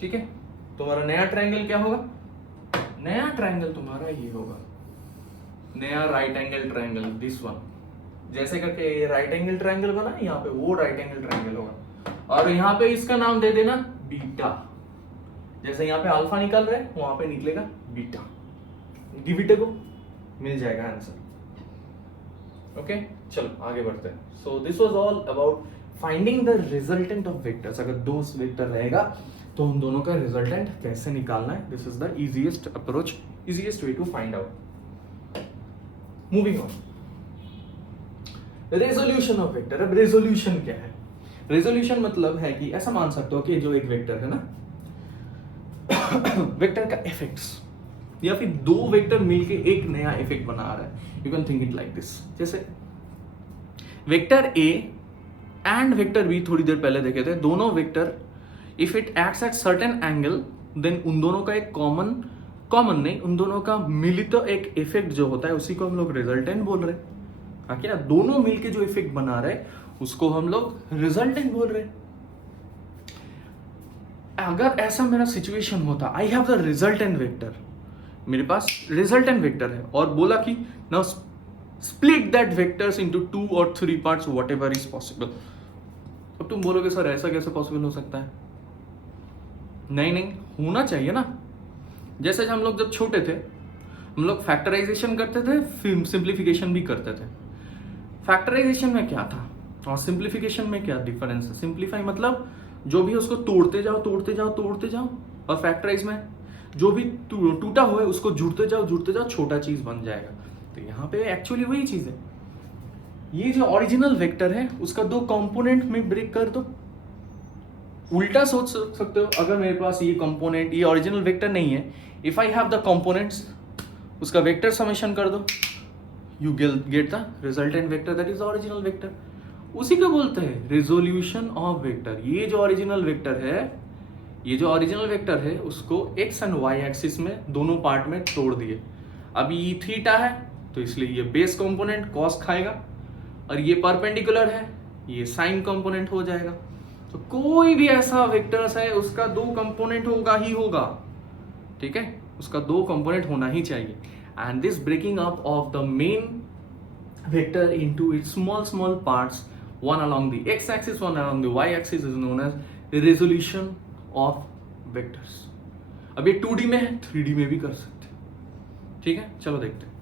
ठीक है। तुम्हारा नया ट्रायंगल क्या होगा, नया ट्रायंगल तुम्हारा ये होगा, नया right angle triangle, this one. जैसे करके ये राइट एंगल ट्रायंगल बना, यहाँ पे वो राइट एंगल ट्रायंगल होगा और यहाँ पे इसका नाम दे देना बीटा। जैसे यहाँ पे अल्फा निकल रहा है, वहां पे निकलेगा बीटा। गिव इट अ गो, मिल जाएगा आंसर। ओके चलो आगे बढ़ते हैं। So this was all about finding the resultant of vectors. अगर दो वेक्टर रहेगा तो उन दोनों का रिजल्टेंट कैसे निकालना है, this is the easiest approach, easiest way to find out. Moving on, resolution of vector. अब रेजोल्यूशन क्या है, रेजोल्यूशन मतलब है कि ऐसा मान सकते हो कि जो एक वेक्टर है ना, वेक्टर का इफेक्ट्स, या फिर दो वेक्टर मिलके एक नया इफेक्ट बना रहा है, you can think it like this. जैसे vector A and vector B थोड़ी देर पहले देखे थे, दोनों vector if it acts at certain angle then उन दोनों का एक कॉमन नहीं, उन दोनों का मिलित एक इफेक्ट जो होता है उसी को हम लोग रिजल्टेंट बोल रहे हैं। ना दोनों मिलके जो इफेक्ट बना रहे उसको हम लोग रिजल्टेंट बोल रहे हैं। अगर ऐसा मेरा सिचुएशन होता, I have the resultant vector, मेरे पास रिजल्टेंट वेक्टर है और बोला कि now split that vectors into 2 और 3 पार्ट्स व्हाटएवर इज पॉसिबल। अब तुम बोलोगे सर ऐसा कैसे पॉसिबल हो सकता है, नहीं होना चाहिए ना। जैसे हम लोग जब छोटे थे हम लोग फैक्टराइजेशन करते थे, फिर सिंप्लीफिकेशन भी करते थे। फैक्टराइजेशन में क्या था और सिंप्लीफिकेशन में क्या डिफरेंस है, सिंप्लीफाई मतलब जो भी उसको तोड़ते जाओ, और फैक्टराइज में जो भी टूटा हुआ है उसको जुड़ते जाओ छोटा चीज बन जाएगा। तो यहाँ पे एक्चुअली वही चीज है। ये जो ओरिजिनल वेक्टर है उसका दो कंपोनेंट में ब्रेक कर दो। उल्टा सोच सकते हो, अगर मेरे पास ये कंपोनेंट, ये ओरिजिनल वेक्टर नहीं है, if I have the components, उसका वेक्टर समेशन कर दो, you get the resultant vector, that is original vector. उसी को बोलते हैं रेजोल्यूशन ऑफ वेक्टर। ये जो ओरिजिनल वेक्टर है उसको एक्स एंड वाई एक्सिस में दोनों पार्ट में तोड़ दिए। अब ये थीटा है तो इसलिए ये बेस कंपोनेंट कॉस खाएगा, और ये परपेंडिकुलर है, ये साइन कंपोनेंट हो जाएगा। तो कोई भी ऐसा वेक्टर्स है उसका दो कंपोनेंट होगा ही होगा, ठीक है, उसका दो कंपोनेंट होना ही चाहिए। And this breaking up of the main vector into its small parts, one along the x axis, one along the y axis, is known as resolution of vectors। अब ये 2D में है, 3D में भी कर सकते हैं, ठीक है। चलो देखते हैं।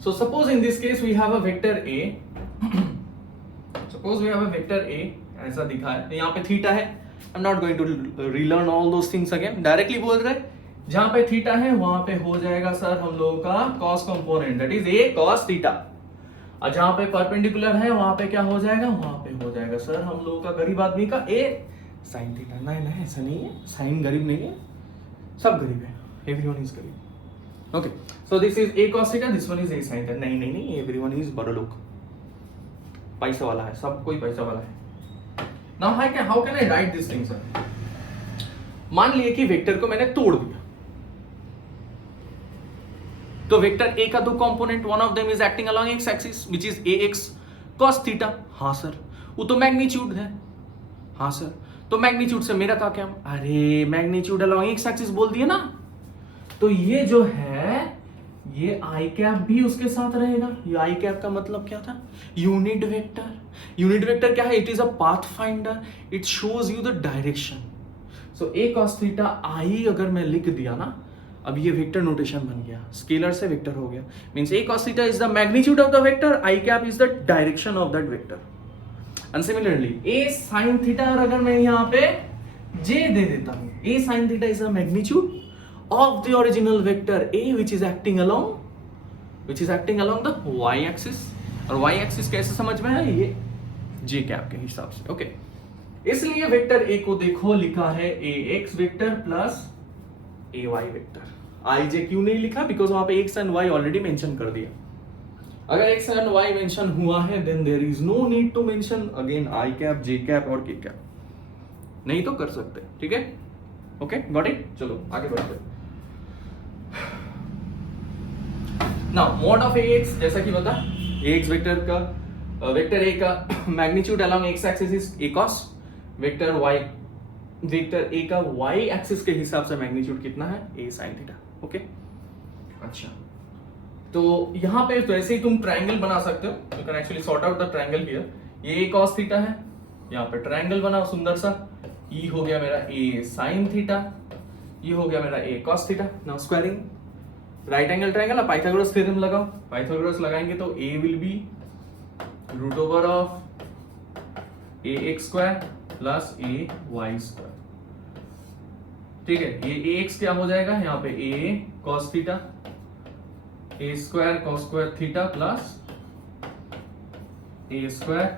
So suppose in this case we have a vector a, suppose we have a vector a, ऐसा दिखा है, यहाँ पे थीटा है। I'm not going to relearn all those things again, directly बोल रहे हैं जहां पे थीटा है वहां पे हो जाएगा सर हम लोगों का cos component, that is a cos theta. और जहां पे परपेंडिकुलर है वहां पे क्या हो जाएगा, वहां पे हो जाएगा सर हम लोगों का गरीब आदमी का a sin थीटा। नहीं ऐसा नहीं है, साइन गरीब नहीं है, सब गरीब है, एवरीवन इज गरीब। Okay, so this is a cos theta, this one is a sin theta. नहीं, एवरीवन इज बड़ा लोग, पैसा वाला है, सब कोई पैसा वाला है। Now how can I right this thing sir? मान लिए कि वेक्टर को मैंने तोड़ दिया, तो वेक्टर a का दो component, one of them is acting along x axis which is ax cos theta. हाँ सर, वो तो मैग्नीट्यूड है। हाँ सर, तो मैग्नीट्यूड से मेरा क्या? अरे मैग्नीट्यूड अलोंग x एक्सिस बोल दिए ना, तो ये जो है ये आई कैप भी उसके साथ रहेगा। ये आई कैप का मतलब क्या था? Unit vector. यूनिट वेक्टर क्या है? It is a path finder, it shows you the direction. So a cos theta I अगर मैं लिख दिया ना, अब ये वेक्टर नोटेशन बन गया, स्केलर से वेक्टर हो गया, means a cos theta is the magnitude of the vector, i cap is the direction of that vector. And similarly a sin theta, और अगर मैं यहाँ पे j दे देता हूँ, a sin theta is the magnitude of the original vector a which is acting along the y axis। और y axis कैसे समझ में है? ये j कैप के हिसाब से। ओके, इसलिए वेक्टर a को देखो लिखा है ax vector plus ay vector. ij क्यों नहीं लिखा? बिकॉज वहां पे x एंड y ऑलरेडी मेंशन कर दिया। अगर x एंड y मेंशन हुआ है then there is no need to mention again i cap, j cap और k कैप, नहीं तो कर सकते, ठीक है। Okay, got it. चलो आगे बढ़ते हैं। नाउ मॉड ऑफ ax, जैसा कि बता ax वेक्टर का वेक्टर a का magnitude along x axis is a cos, vector a का y एक्सिस के हिसाब से मैग्नीट्यूड कितना है? a sin theta. ओके, अच्छा, तो यहां पे तो ऐसे ही तुम ट्रायंगल बना सकते हो, you can actually sort out the triangle here. ये a cos थीटा है, यहाँ पे ट्रायंगल बनाओ सुंदर सा, e हो गया मेरा a sin थीटा, ये हो गया मेरा a cos theta. Now squaring right angle triangle, अब पाइथागोरस थ्योरम लगाओ। पाइथागोरस लगाएंगे तो a will be root over of ax square plus ay square, ठीक है। ये ax क्या हो जाएगा यहाँ पे? a cos theta, a square cos square theta plus a square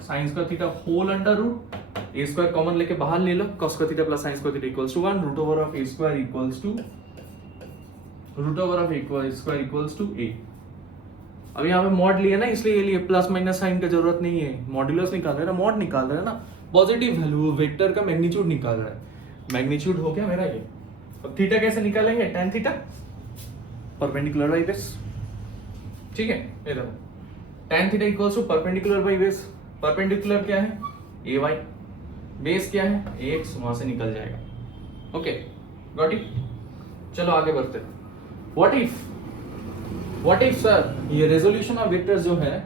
sin square theta whole under root, a square common लेके बाहर ले लो, cos square theta plus sin square theta equals to 1, root over of a square equals to root over of a square equals to a। अब यहाँ पे मॉड लिया ना, इसलिए ये लिए प्लस माइनस साइन का जरूरत नहीं है, मॉड्यूलस निकाल रहे हैं ना, मॉड निकाल रहे हैं ना, पॉजिटिव वैल्यू वेक्टर का मैग्नीट्यूड निकाल रहा है। मैग्नीट्यूड हो गया मेरा ये। अब थीटा कैसे निकालेंगे? tan theta perpendicular by base, ठीक है। ये देखो tan theta equals to perpendicular by base, perpendicular क्या है? ay, बेस क्या है? ax, वहां से निकल जाएगा। Okay, got it. चलो आगे बढ़ते हैं। व्हाट इफ सर ये रेजोल्यूशन ऑफ वेक्टर्स जो है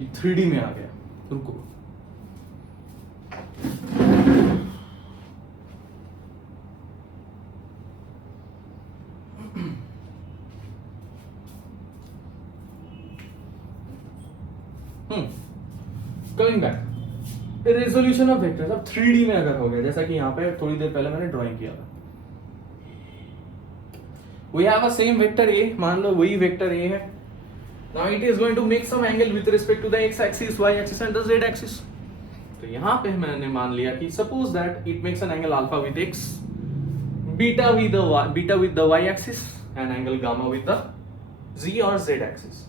ये 3D में आ गया? रुको, coming back, resolution of vectors अब 3D में अगर हो गया, जैसा कि यहाँ पे थोड़ी देर पहले मैंने ड्राइंग किया था, we have a same vector A, मान लो वही वेक्टर ए है. Now it is going to make some angle with respect to the X axis, Y axis and the Z axis. तो यहाँ पे मैंने मान लिया कि suppose that it makes an angle alpha with X, beta with the Y axis and angle gamma with the G और जेड एक्सिस.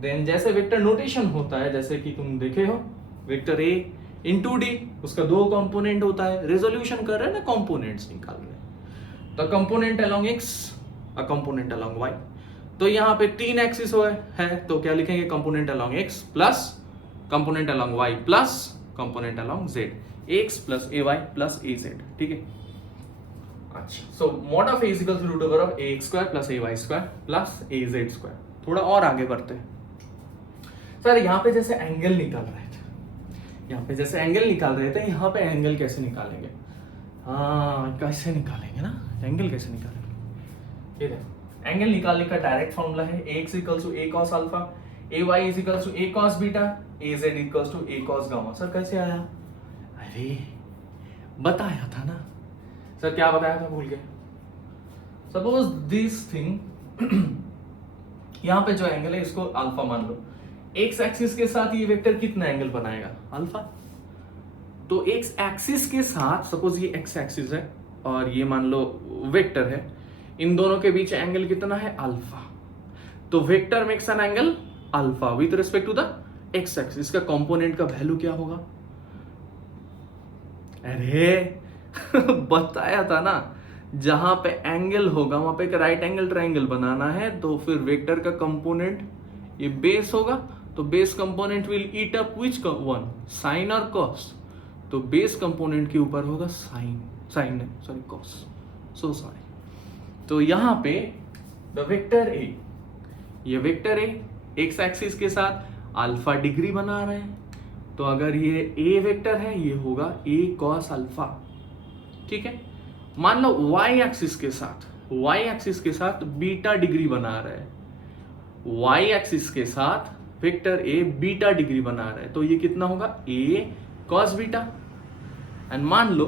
देन जैसे वेक्टर नोटेशन होता है, जैसे कि तुम देखे हो वेक्टर ए इंटू डी, उसका दो कंपोनेंट होता है. रेजोल्यूशन कर रहे हैं ना, कंपोनेंट्स निकाल रहे हैं. तो component along X, a component along Y. तो यहाँ पे 3 एक्सिस है, तो क्या लिखेंगे, component along X plus component along Y plus component along Z, X plus A Y plus A Z. ठीक है. अच्छा, so mod of A is equal to root over of A X square plus A Y square plus A Z square. थोड़ा और आगे बढ़ते हैं. सर यहाँ पे जैसे एंगल निकाल रहे थे, यहाँ पे जैसे एंगल निकाल रहे थे, यहाँ पे एंगल कैसे निकालेंगे? हाँ, कैसे निकालेंगे ना, एंगल कैसे निकालेंगे? ये देखो, एंगल निकालने का डायरेक्ट फॉर्मूला है A X equals to A cos alpha, A Y is equals to A cos beta, A Z equals to A cos gamma. Sir कैसे आया? अरे बताया था ना सर. क्या बताया था, भूल गए. सपोज दिस थिंग, यहाँ पे जो एंगल है इसको अल्फा मान लो. एक्स एक्सिस के साथ ये वेक्टर कितना एंगल बनाएगा? अल्फा. तो एक्स एक्सिस के साथ, सपोज ये एक्स एक्सिस है और ये मान लो वेक्टर है, इन दोनों के बीच एंगल कितना है? अल्फा. तो vector makes an angle alpha with respect to the X axis. का कंपोनेंट का वैल्यू क्या होगा? अरे बताया था ना, जहां पे एंगल होगा वहां पे एक राइट एंगल ट्रायंगल बनाना है, तो फिर वेक्टर का कंपोनेंट ये बेस होगा, तो base component will eat up which one, sine और कॉस. तो बेस कंपोनेंट के ऊपर होगा sine sorry cos, so sorry. तो यहां पे द वेक्टर ए, ये वेक्टर ए एक्स एक्सिस के साथ अल्फा डिग्री बना रहे हैं. तो अगर ये ए वेक्टर है, ये होगा ए कॉस अल्फा. ठीक है. मान लो वाई एक्सिस के साथ बीटा डिग्री बना रहे हैं, वाई एक्सिस के साथ वेक्टर ए बीटा डिग्री बना रहा है, तो ये कितना होगा? ए कॉस बीटा. एंड मान लो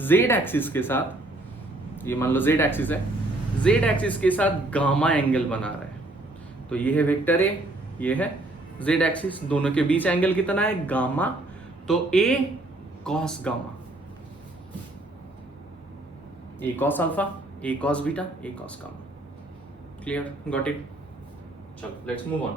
जेड एक्सिस के साथ, ये मान लो जेड एक्सिस है, जेड एक्सिस के साथ गामा एंगल बना रहा है. तो ये है वेक्टर ए, ये है जेड एक्सिस, दोनों के बीच एंगल कितना है? गामा. तो A cos gamma, A cos alpha, A cos beta, A cos gamma. Clear? Got it? चलो let's move on.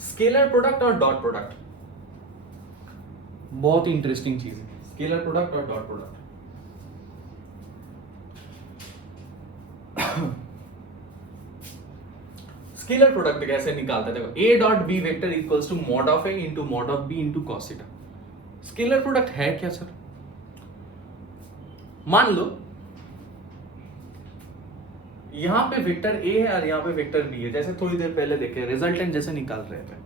Scalar product और डॉट प्रोडक्ट बहुत इंटरेस्टिंग चीज है. स्केलर प्रोडक्ट और डॉट प्रोडक्ट. स्केलर प्रोडक्ट कैसे निकालते हैं? देखो, A dot B vector equals to mod of A into mod of B into cos theta. Scalar product है क्या सर? मान लो यहां पे वेक्टर ए है और यहां पे वेक्टर बी है. जैसे थोड़ी देर पहले देखे रिजल्टेंट जैसे निकाल रहे थे.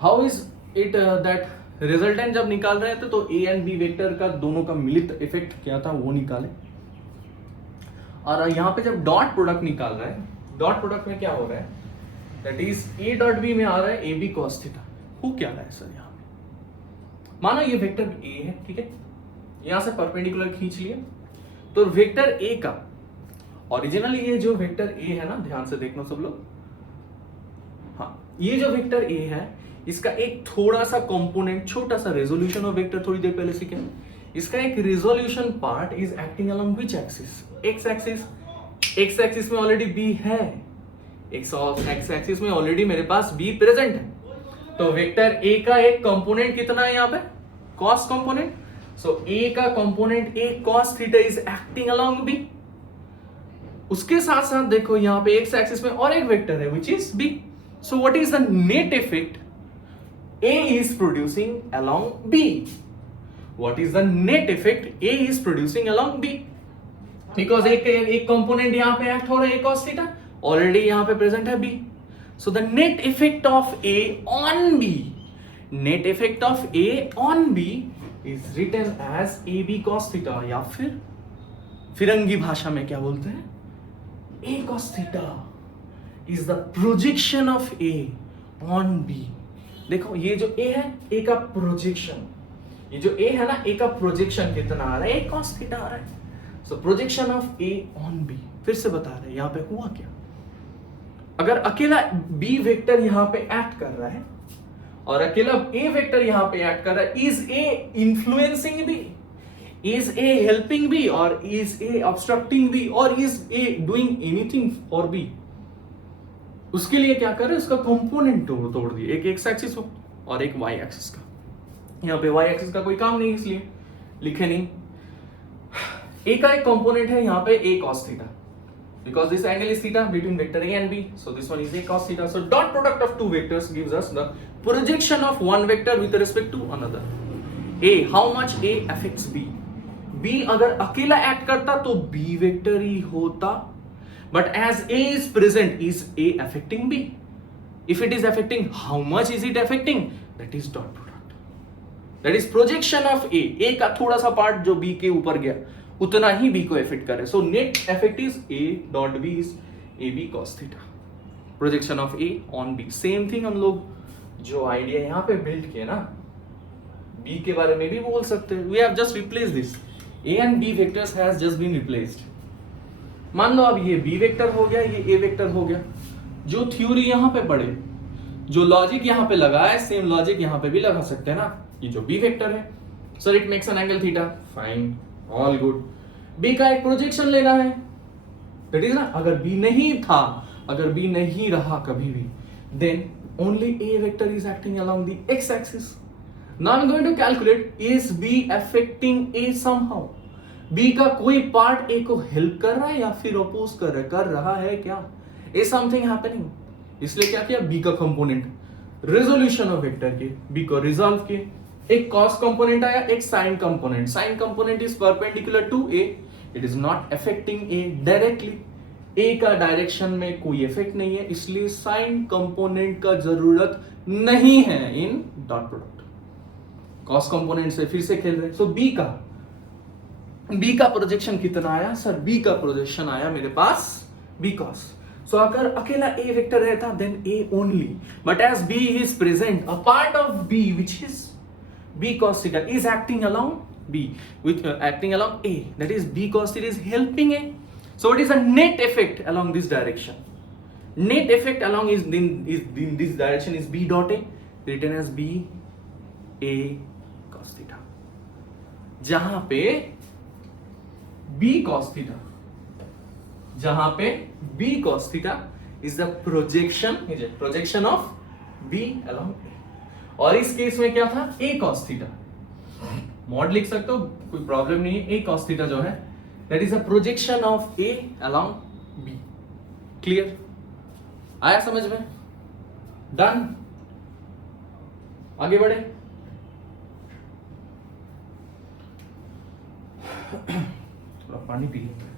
How is it that resultant जब निकाल रहे थे तो ए एंड बी वेक्टर का दोनों का मिलित इफेक्ट क्या था वो निकाले. और यहां पे जब डॉट प्रोडक्ट निकाल रहे हैं, डॉट प्रोडक्ट में क्या हो रहा है? That is A dot B में आ रहा है ए बी कॉस थीटा. हो क्या रहा है सर यहां पे? मानो ये वेक्टर ए है, ठीक है, यहां से परपेंडिकुलर खींच लिए. तो वेक्टर ए का ओरिजिनली ये जो वेक्टर ए है ना, ध्यान से देखना सब लोग. हाँ, ये जो वेक्टर ए है इसका एक थोड़ा सा कंपोनेंट, छोटा सा रेजोल्यूशन ऑफ वेक्टर थोड़ी देर पहले सीखे. इसका एक resolution part is acting along which axis? X axis. X axis में ऑलरेडी बी है, एक्स एक्सिस में ऑलरेडी मेरे पास बी प्रेजेंट है. तो वेक्टर ए का एक कंपोनेंट कितना है यहाँ पे? Cos component. सो ए का component A cos theta is acting along B. उसके साथ साथ देखो यहाँ पे एक्स एक्सिस में और एक वेक्टर है which is B. So what is the net effect A is producing along B? What is the net effect A is producing along B? Because एक component यहाँ पे act हो रहा है A cos theta, already यहाँ पे present है B. So the net effect of A on B, net effect of A on B is written as AB cos theta, या फिर फिरंगी भाषा में क्या बोलते हैं? A cos theta is the projection of A on B. देखो ये जो ए है, ए का प्रोजेक्शन, ये जो ए है ना, ए का प्रोजेक्शन कितना आ रहा है, ए cos थीटा आ रहा है। So projection of A on B, फिर से बता रहे हैं यहां पे हुआ क्या। अगर अकेला बी वेक्टर यहां पे एक्ट कर रहा है और अकेला ए वेक्टर यहां पे एक्ट कर रहा है, is A influencing B, is A helping B, और इज ए ऑब्स्ट्रक्टिंग बी, और is A doing anything for B? उसके लिए क्या कर रहे हैं, उसका कंपोनेंट तोड़ दिए, एक एक्स एक्सिस और एक वाई एक्सिस का। यहां पे वाई एक्सिस का कोई काम नहीं, इसलिए लिखे नहीं। ए का एक कंपोनेंट है यहां पे ए cos theta, because this angle is theta between vector A and B, so this one is a cos theta. So dot product of two vectors gives us the projection of one vector with respect to another. A, how much A affects B? B अगर अकेला एक्ट करता तो B वेक्टर ही होता, but as A is present, is A affecting B? If it is affecting, how much is it affecting? That is dot product. That is projection of A. A का थोड़ा सा पार्ट जो B के ऊपर गया उतना ही बी को इफेक्ट करे। So net effect is A dot B is A B cos theta, projection of A on B. Same thing हम लोग जो आइडिया यहां पे बिल्ड किया ना, बी के बारे में भी बोल सकते हैं। We have just replace this, A and B vectors has just been replaced. मान लो अब ये बी वेक्टर हो गया, ये ए वेक्टर हो गया। जो थ्योरी यहां पे पढ़े, जो लॉजिक यहां पे लगा है, सेम लॉजिक यहां पे भी लगा सकते हैं ना। ये जो बी वेक्टर है, sir it makes an angle theta, fine, all good. B का एक प्रोजेक्शन लेना है, दैट इज ना, अगर बी नहीं था, अगर बी नहीं रहा कभी भी, then only A vector is acting along the X axis. Now I am going to calculate, is B affecting A somehow? B का कोई पार्ट ए को हेल्प कर रहा है या फिर अपोज कर रहा है क्या? Is something happening? इसलिए क्या किया, बी का कंपोनेंट, रेजोल्यूशन ऑफ वेक्टर के, बी को रिजॉल्व किए। एक cos कंपोनेंट आया, एक sin component. sin component is perpendicular to a, it is not affecting a directly. a का डायरेक्शन में कोई इफेक्ट नहीं है, इसलिए sin कंपोनेंट का जरूरत नहीं है in dot product. cos component से फिर से खेल रहे हैं। सो b का प्रोजेक्शन कितना आया सर? b का प्रोजेक्शन आया मेरे पास b cos। सो अगर अकेला a वेक्टर रहता then a only, but as b is present, a part of b which is B cos theta is acting along B, with acting along A. That is B cos theta is helping A. So it is a net effect along this direction. Net effect along is in this direction is B dot A, written as B A cos theta. जहां पे B cos theta, जहां पे B cos theta is the projection of B along A. और इस केस में क्या था, a cos थीटा, मॉड लिख सकते हो, कोई प्रॉब्लम नहीं है। a cos थीटा जो है, that is a projection of a along b। Clear? आया समझ में? डन? आगे बढ़े। थोड़ा पानी पी लेते हैं।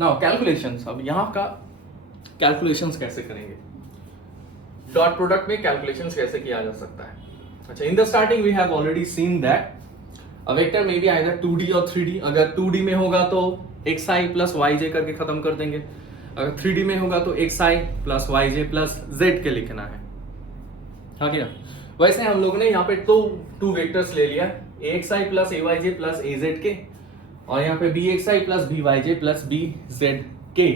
नाउ कैलकुलेशंस, अब यहां का कैलकुलेशंस कैसे करेंगे, डॉट प्रोडक्ट में कैलकुलेशंस कैसे किया जा सकता है। अच्छा, in the starting we have already seen that a vector may be either 2D और 3D। अगर 2D में होगा तो xi प्लस yj करके खत्म कर देंगे, अगर 3D में होगा तो xi plus yj plus z के लिखना है। हाँ क्या? वैसे हम लोगों ने यहाँ पे टू वेक्टर्स ले लिया, axi plus ayj plus az के, और यहाँ पे bxi plus byj plus bz के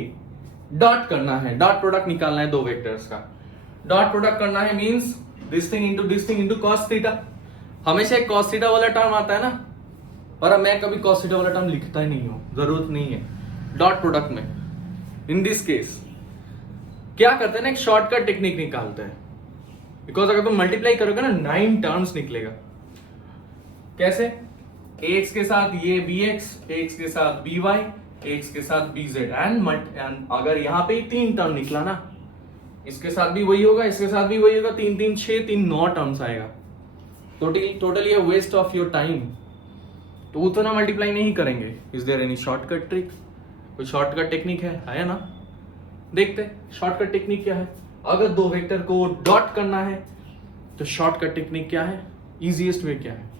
डॉट करना है, डॉट प्रोडक्ट निकालना है दो वेक्टर्स का। डॉट प्रोडक्ट करना है means this thing into cos theta. हमेशा एक cos थीटा वाला टर्म आता है ना, पर मैं कभी cos थीटा वाला टर्म लिखता ही नहीं हूं, जरूरत नहीं है डॉट प्रोडक्ट में। इन दिस केस क्या करते हैं ना, एक शॉर्टकट टेक्निक निकालते हैं, बिकॉज अगर तुम मल्टीप्लाई करोगे ना 9 टर्म्स निकलेगा। कैसे? ax के साथ ये bx, ax के साथ by, ax के साथ bz एंड अगर यहाँ पे 3 टर्म निकला ना, इसके साथ भी वही होगा, इसके साथ भी वही होगा, 3 3 6 3 9 टर्म्स आएगा। टोटली ये वेस्ट ऑफ योर टाइम, तो उतना मल्टीप्लाई नहीं करेंगे। Is there any shortcut trick? कोई शॉर्टकट टेक्निक है ना? देखते शॉर्टकट टेक्निक क्या है। अगर दो वेक्टर को डॉट करना है तो शॉर्टकट टेक्निक क्या है, इजीएस्ट वे क्या है?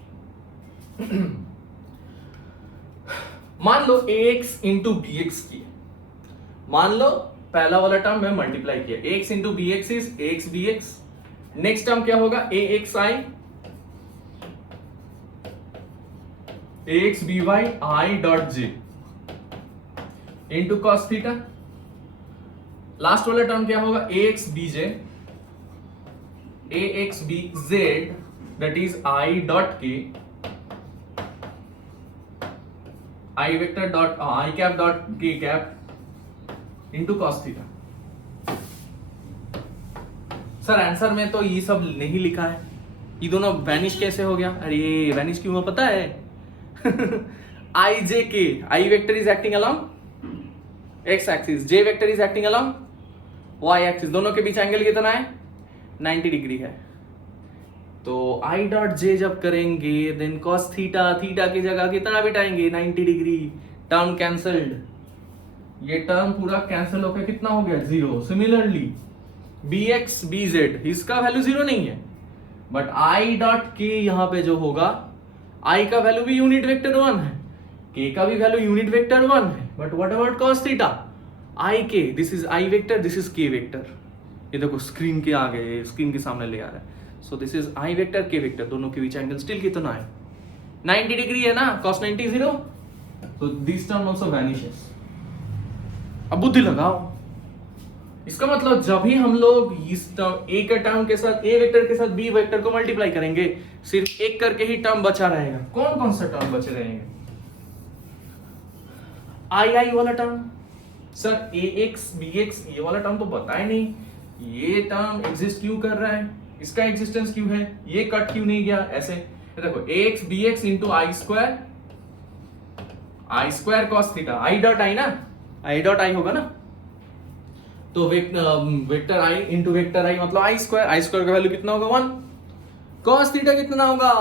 मान लो ax इंटू बी एक्स किया, मान लो पहला वाला टर्म में मल्टीप्लाई किया, ax into B X is ax bx, next term क्या होगा ax by I dot J into cos theta, last वाला टर्म क्या होगा ax bz that is I dot K I vector dot I cap dot K cap into cos theta. Sir answer में तो ये सब नहीं लिखा है, ये दोनों वैनिश कैसे हो गया? अरे वैनिश क्यों हुआ पता है? I j k, I vector is acting along x axis, j vector is acting along y axis, दोनों के बीच एंगल कितना है? 90 डिग्री है। तो I डॉट j जब करेंगे देन cos थीटा, थीटा की जगह कितना बिठाएंगे? 90 डिग्री, टर्म कैंसल्ड, ये टर्म पूरा कैंसिल होकर कितना हो गया? 0। सिमिलरली bx bz इसका वैल्यू 0 नहीं है, बट I डॉट k यहां पे जो होगा, I का वैल्यू भी यूनिट वेक्टर 1 है, k का भी वैल्यू यूनिट वेक्टर 1 है, but what about cos theta? I k, this is I vector, this is k vector, ये देखो स्क्रीन के आगे, स्क्रीन के सामने ले आ रहा है। So this is I vector k vector, दोनों के बीच एंगल स्टिल कितना है? 90 डिग्री है ना, cos 90 0, तो दिस टर्म आल्सो वैनिशेस। अब बुद्धि लगाओ, इसका मतलब जब भी हम लोग इस टर्म ए के टर्म के साथ, ए वेक्टर के साथ बी वेक्टर को मल्टीप्लाई करेंगे, सिर्फ एक करके ही टर्म बचा रहेगा। कौन कौन सा टर्म बचे रहेंगे? आई वाला टर्म, सर ax bx ये वाला टर्म तो बताया नहीं, ये टर्म एग्जिस्ट क्यों कर रहा है, इसका एग्जिस्टेंस क्यों है, ये कट क्यों नहीं गया? ऐसे देखो ax bx into I square cos theta, I dot I ना, आई डॉट आई होगा ना, तो वेक्टर आई इंटू वेक्टर आई मतलब आई स्क्वायर का वैल्यू कितना होगा? 1। कॉस थीटा कितना होगा?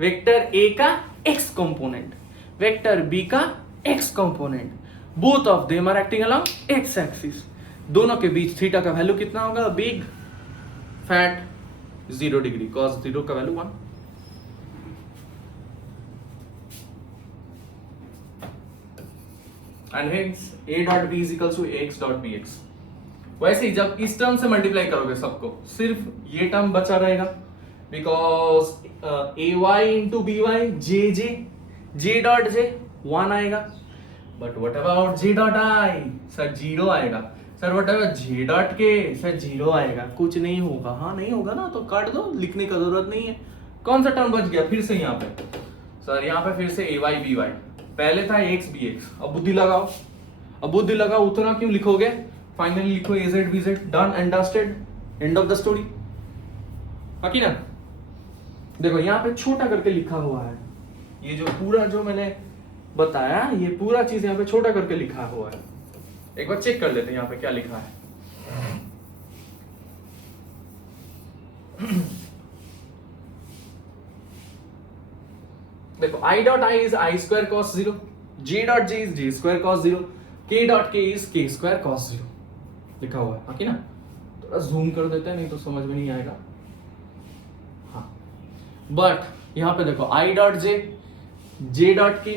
वेक्टर ए का एक्स कंपोनेंट, वेक्टर बी का x component, both of them are acting along x axis, दोनों के बीच थीटा का वैल्यू कितना होगा? बिग फैट 0 डिग्री, कॉस 0 का value 1। And hence a dot b is equal to ax dot bx। वैसे ही जब इस टर्म से मल्टीप्लाई करोगे सबको, सिर्फ ये टर्म बचा रहेगा, because ay into B Y J dot J 1 आएगा, but what about J dot I? Sir 0 आएगा। Sir what about J dot K? Sir 0 आएगा। कुछ नहीं होगा, हाँ नहीं होगा ना तो काट दो, लिखने का जरूरत नहीं है। कौन सा टर्म बच गया फिर से यहाँ पे? सर यहाँ पे फिर से ay by, पहले था ax bx, अब बुद्धि लगाओ, अब बुद्धि लगाओ, उतना क्यों लिखोगे? फाइनली लिखो az bz, done and dusted, end of the story. बाकी ना देखो यहाँ पे छोटा करके लिखा हुआ है, ये जो पूरा जो मैंने बताया ये पूरा चीज यहाँ पे छोटा करके लिखा हुआ है। एक बार चेक कर लेते हैं यहाँ पे क्या लिखा है। देखो I dot I is I square cos 0, J dot J is J square cos 0, K dot K is K square cos 0 लिखा हुआ है। बाकी ना थोड़ा जूम कर देते हैं, नहीं तो समझ में नहीं आएगा। हाँ बट यहाँ पे देखो I dot J, J dot K,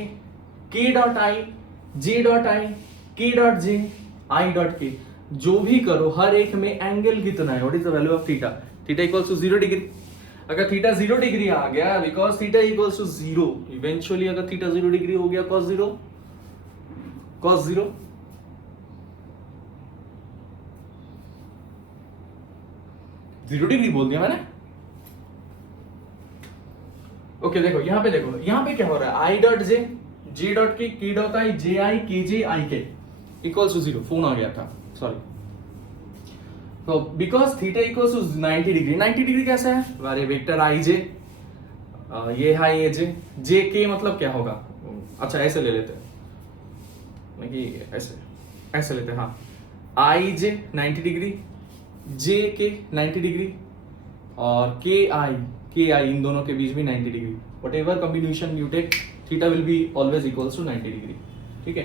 K dot I, J dot I, K dot J, I dot K, जो भी करो हर एक में एंगल कितना है? What is the value of theta? Theta equals to 0 degree. अगर थीटा 0 डिग्री आ गया, because theta equals to 0, eventually अगर थीटा 0 डिग्री हो गया, cos 0 0 डिग्री बोल दिया मैंने। ओके देखो यहाँ पे, देखो यहाँ पे क्या हो रहा है? I dot J, J dot K, K dot I, J I, K J I K equals to 0। Phone आ गया था, सॉरी। तो because theta equals to 90 degree, 90 degree कैसे है? हमारे वेक्टर I J, ये है ये J, J K मतलब क्या होगा? अच्छा ऐसे ले लेते हैं, नहीं ऐसे लेते हैं। हाँ I J 90 degree, J K 90 degree और K I इन दोनों के बीच भी 90 degree. Whatever combination you take, theta will be always equals to 90 degree. ठीक है,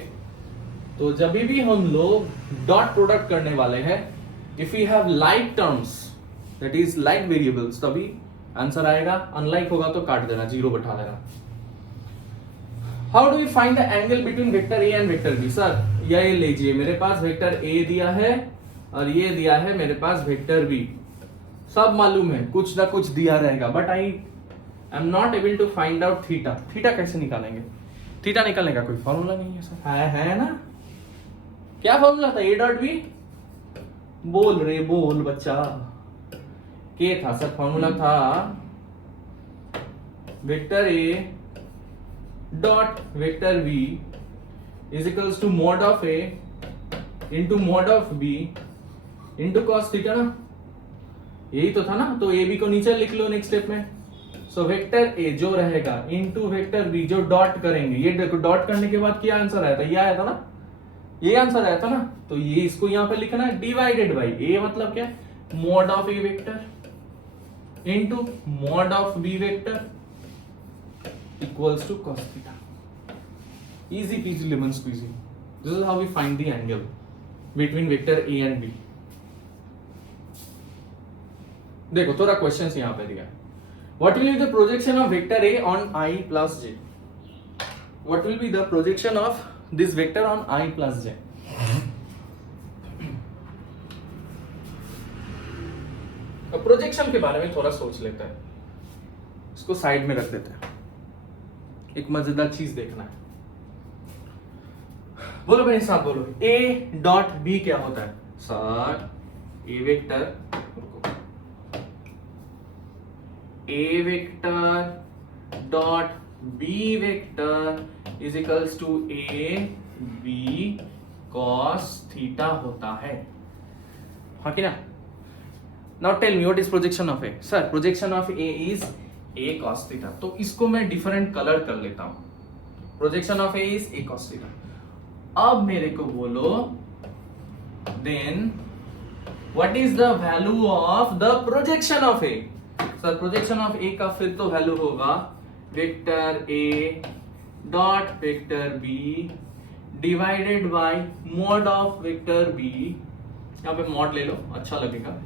तो जब भी हम लोग डॉट प्रोडक्ट करने वाले हैं, if you have like terms that is like variables, तभी आंसर आएगा। अनलाइक होगा तो काट देना, 0 बैठा देना। How do we find the angle between vector A and vector B? Sir ये लीजिए, मेरे पास वेक्टर ए दिया है और ये दिया है मेरे पास वेक्टर बी, सब मालूम है, कुछ ना कुछ दिया रहेगा, but I am not able to find out theta. Theta कैसे निकालेंगे? थीटा निकालने का कोई फॉर्मूला नहीं है सर। है ना? क्या फॉर्मूला था? A dot B. बोल बच्चा। के था सर, फॉर्मूला था vector A dot vector B is equals to mod of A into mod of B into cos theta ना, यही तो था ना। तो ए बी को नीचे लिख लो नेक्स्ट स्टेप में। सो वेक्टर ए जो रहेगा इंटू वेक्टर बी जो डॉट करेंगे, ये देखो डॉट करने के बाद क्या आंसर आया था? ये आया था ना, ये आंसर आया था ना। तो ये इसको यहां पे लिखना है डिवाइडेड बाई ए, मतलब क्या? Mod of A vector into mod of B vector equals to cos theta. Easy peasy lemon squeezy. This is how we find the angle between vector A and B. देखो थोड़ा क्वेश्चंस यहां पे दिया है। What will be the projection of vector A on I plus j? What will be the projection of this vector on I plus j? अब प्रोजेक्शन के बारे में थोड़ा सोच लेते हैं, इसको साइड में रख देते हैं, एक मजेदार चीज देखना है। बोलो मेरे साथ बोलो, ए डॉट बी क्या होता है? Sir A vector, A vector dot B vector is equals to A B cos theta होता है, हाँ कि ना? Now tell me what is projection of A? Sir projection of A is A cos theta. तो इसको मैं डिफरेंट कलर कर लेता हूं। Projection of A is A cos theta. अब मेरे को बोलो then what is the value of the projection of A? Sir projection of A का फिर तो वैल्यू होगा vector A dot vector B divided by mod of vector B. यहां पे मॉड ले लो, अच्छा लगेगा,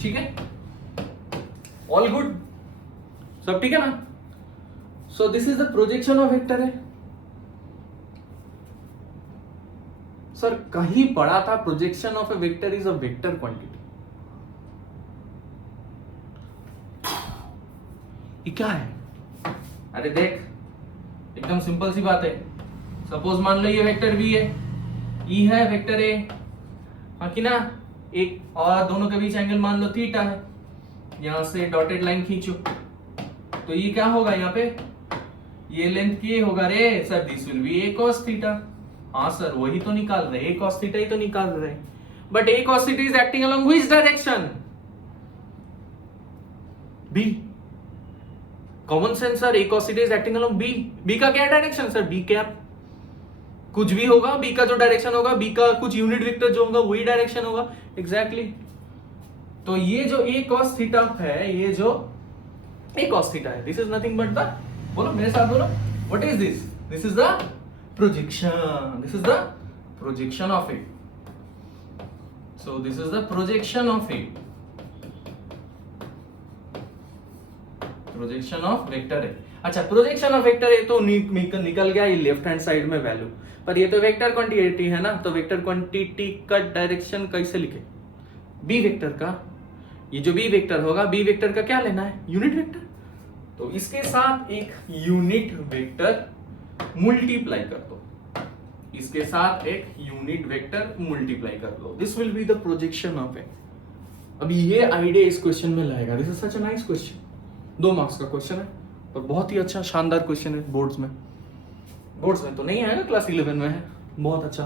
ठीक है? ऑल गुड, सब ठीक है ना? So this is the projection of vector है। सर कहीं पढ़ा था projection of A vector is a vector quantity, ये क्या है? अरे देख, एकदम सिंपल सी बात है। सपोज मान लो ये वेक्टर बी है, ई है वेक्टर ए, हाँ कि ना? एक और दोनों के बीच एंगल मान लो थीटा है, यहां से डॉटेड लाइन खींचो तो ये क्या होगा? यहाँ पे ये लेंथ के होगा रे sir, this will B A cos theta. हाँ सर वही तो निकाल रहे, ए cos थीटा ही तो निकाल रहे। But A cos theta is acting along which direction? B. Common sense sir, A cos theta is acting along B. B का क्या डायरेक्शन सर? B cap. कुछ भी होगा, बी का जो डायरेक्शन होगा, बी का कुछ यूनिट वेक्टर जो होगा वही डायरेक्शन होगा। एग्जैक्टली तो ये जो ए cos थीटा है, ये जो ए cos थीटा है, this is nothing but the, बोलो मेरे साथ बोलो, what is this? This is the projection, this is the projection of A. So this is the projection of A, projection of vector ए। अच्छा प्रोजेक्शन ऑफ वेक्टर ए तो निकल गया ये लेफ्ट हैंड साइड में वैल्यू, पर ये तो वेक्टर क्वांटिटी है ना, तो वेक्टर क्वांटिटी का डायरेक्शन कैसे लिखे? बी वेक्टर का, ये जो बी वेक्टर होगा, बी वेक्टर का क्या लेना है? Unit vector. तो इसके साथ एक यूनिट वेक्टर मल्टीप्लाई कर दो, इसके साथ एक यूनिट वेक्टर मल्टीप्लाई कर दो, this will be the projection of A. अभी ये आइडिया इस क्वेश्चन में लाएगा, this is such a nice question. 2 marks का क्वेश्चन है और बहुत ही अच्छा शानदार क्वेश्चन है। बोर्ड्स में तो नहीं आएगा, क्लास 11 में है, बहुत अच्छा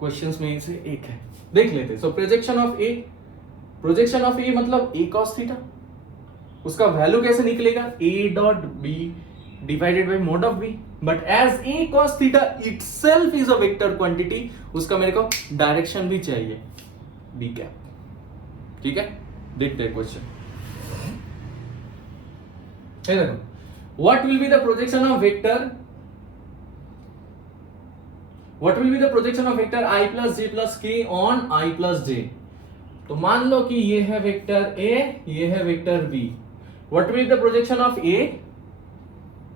क्वेश्चंस में से एक है, देख लेते। So projection of A, projection of A मतलब ए cos थीटा, उसका वैल्यू कैसे निकलेगा? A dot B divided by mod of B, but as A cos theta itself is a vector quantity, उसका मेरे को डायरेक्शन भी चाहिए बी कैप, ठीक है? देखते हैं क्वेश्चन। देखो what will be the projection of vector, what will be the projection of vector i plus j plus k on i plus j। तो मान लो कि ये है वेक्टर a, ये है vector b, what will be the projection of a?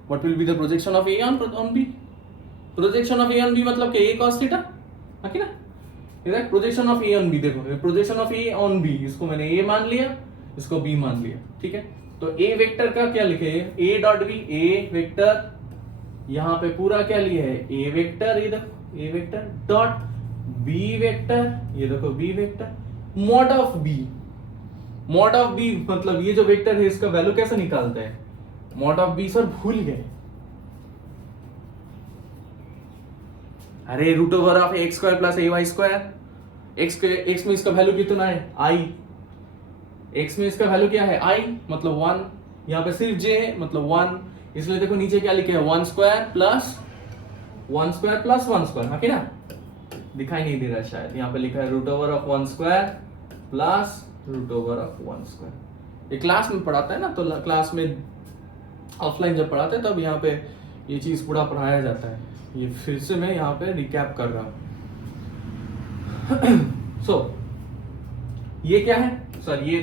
What will be the projection of A on B? Projection of A on B मतलब कि ए cos थीटा, है ना? इधर projection of A on B, देखो projection of A on B, इसको मैंने ए मान लिया, इसको बी मान लिया, ठीक है? तो ए वेक्टर का क्या लिखे, A dot B, A vector यहां पे पूरा क्या लिया है, ए वेक्टर, ये देखो A vector dot B vector, ये देखो B vector mod of B. Mod of B मतलब ये जो वेक्टर है इसका वैल्यू कैसे निकालते हैं? मॉड ऑफ बी सर भूल गए, अरे root over of x square plus A Y square. X में इसका वैल्यू कितना है, आई। एक्स में इसका वैल्यू क्या है, आई, मतलब 1। यहाँ पे सिर्फ जे है मतलब 1, इसलिए देखो नीचे क्या लिखे है, 1 square plus 1 square plus 1 square, है ना? दिखाई नहीं दे रहा है शायद, यहाँ पे लिखा है root over of 1 square plus root over of 1 square. ये क्लास में पढ़ाता है ना, तो क्लास में ऑफलाइन जब पढ़ाते हैं तब यहाँ पे ये चीज पूरा पढ़ाया जाता है। ये फिर से मैं यहाँ पे रिकैप कर रहा हूँ। सो ये क्या है सर, ये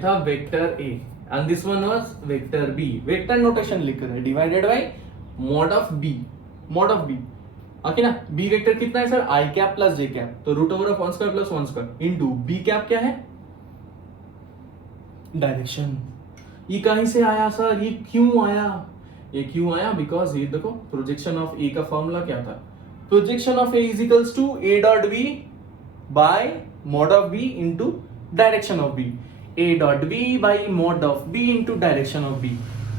था vector A and this one was vector B. Vector notation लिख रहे हैं, divided by mod of B, mod of B, okay ना? बी वेक्टर कितना है sir, I cap plus J cap, तो root over of 1 square plus 1 square into B cap क्या है, डायरेक्शन। ये कहीं से आया सर, ये क्यों आया, ये क्यों आया? बिकॉज ये देखो प्रोजेक्शन ऑफ ए का फॉर्मूला क्या था, projection of A is equals to A dot B by mod of B into direction of B. A dot B by mod of B into direction of B,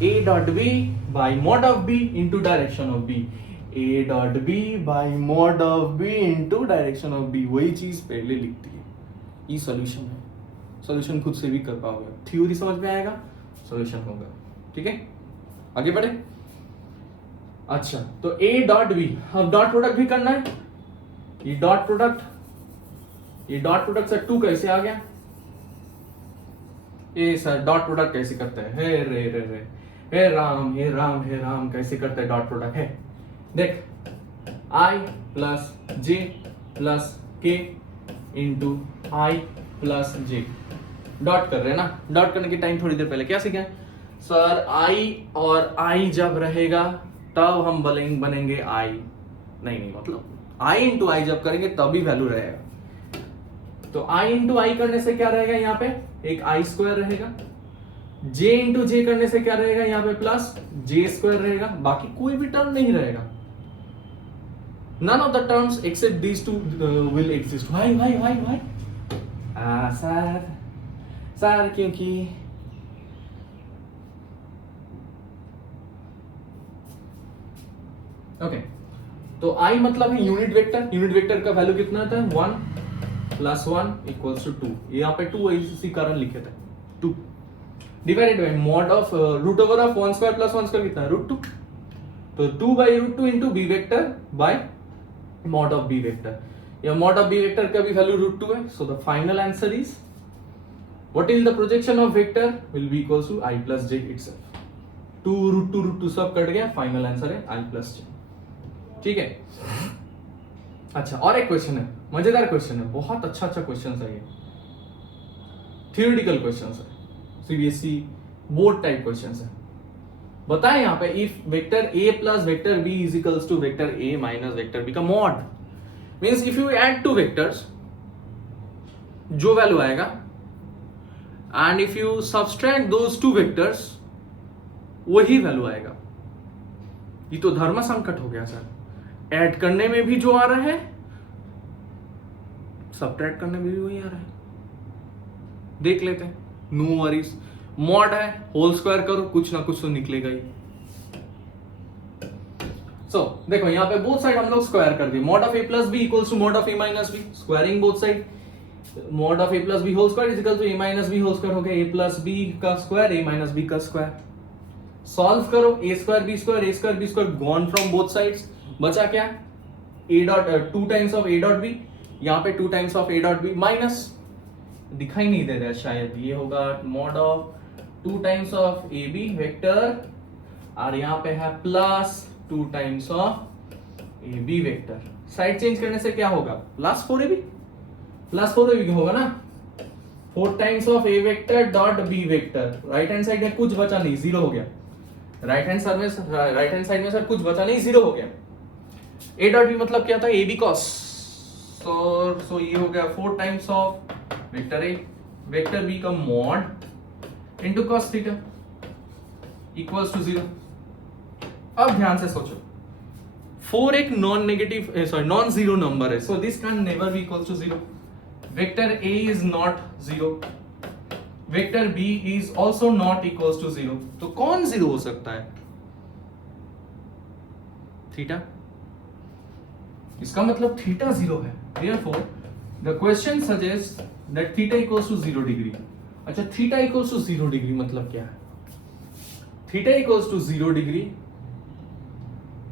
A dot B by mod of B into direction of B, A dot B by mod of B into direction of B. वही चीज पहले लिखती है, ये सॉल्यूशन है। सॉल्यूशन खुद से भी कर पाओगे, थ्योरी समझ में आएगा, सॉल्यूशन होगा, ठीक है? आगे बढ़े। अच्छा, तो ए डॉट बी, अब डॉट प्रोडक्ट भी करना है। ये डॉट प्रोडक्ट से 2 कैसे आ गया? ए सर डॉट प्रोडक्ट कैसे करते हैं, हे रे रे रे, हे राम हे राम हे राम, कैसे करते हैं डॉट प्रोडक्ट? है देख, आई प्लस जे प्लस के इंटू आई प्लस जे, डॉट कर रहे हैं ना। डॉट करने के टाइम थोड़ी देर पहले क्या सीखे सर, आई और आई जब रहेगा तब हम बनेंगे आई, नहीं मतलब आई इंटू आई जब करेंगे तभी वैल्यू रहेगा। तो आई इंटू आई करने से क्या रहेगा, यहाँ पे एक आई स्क्वायर रहेगा, जे इंटू जे करने से क्या रहेगा, यहाँ पे प्लस जे स्क्वायर रहेगा, बाकी कोई भी टर्म नहीं रहेगा। none of the terms except these two will exist. Why? Sir क्योंकि ओके, तो आई मतलब है यूनिट वेक्टर। यूनिट वेक्टर का वैल्यू कितना था, 1 प्लस 1 इक्वल्स टू 2। यहाँ पे 2 इसी कारण लिखे थे, 2 divided by mod of root over of 1 square plus 1 square कितना है, √2। तो 2 by √2 into B vector by mod of B vector. या मॉड ऑफ बी वेक्टर का भी वैल्यू √2 है। So the final answer is what is the projection of vector will be equals to I plus j itself। 2 √2 सब कट गया, फाइनल आंसर है I plus j, ठीक है? अच्छा, और एक क्वेश्चन है, मजेदार क्वेश्चन है, बहुत अच्छा क्वेश्चन है ये, थियोरेटिकल क्वेश्चन है, सीबीएसई बोर्ड टाइप क्वेश्चन है। बताएं यहाँ पे, if vector a plus vector b is equals to vector a minus vector b का mod, means if you add 2 vectors जो वैल्यू आएगा, and if you subtract those 2 vectors वही वैल्यू आएगा। ये तो धर्म संकट हो गया सर, ऐड करने में भी जो आ रहा है सब्ट्रैक्ट करने में भी वही आ रहा है। देख लेते हैं, नो वरीज। मॉड है, होल स्क्वायर करो, कुछ ना कुछ तो निकलेगा ही। सो देखो यहाँ पे बोथ साइड हम लोग स्क्वायर कर दिए, mod of a plus B equals to mod of a minus B, squaring both side, mod of a plus B whole square is equal to a minus B whole square हो गया, a प्लस बी का स्क्वायर a माइनस बी का स्क्वायर। सॉल्व करो, a square B square gone from both sides, बचा क्या, a dot 2 times of a dot B, यहाँ पे 2 times of a dot B minus, दिखाई नहीं दे रहा शायद, ये होगा mod of 2 times of A B vector, और यहाँ पे है plus 2 times of A B vector. Side change करने से क्या होगा, प्लस 4ab होगा ना, 4 times of A vector dot B vector, right hand side में कुछ बचा नहीं, 0 हो गया, राइट हैंड साइड में सर कुछ बचा नहीं, जीरो हो गया। ए डॉट बी मतलब क्या था, ए बी कॉस, सो ये हो गया 4 times of vector A vector B का mod into cos theta equals to 0। अब ध्यान से सोचो, 4 एक नॉन जीरो नंबर है, so this can never be equals to 0। Vector A is not 0, vector B is also not equals to 0, तो कौन 0 हो सकता है, थीटा। इसका मतलब थीटा 0 है, therefore the question suggests that theta equals to 0 degree. अच्छा, थीटा इक्वल्स टू 0 डिग्री मतलब क्या है, थीटा इक्वल्स टू 0 डिग्री,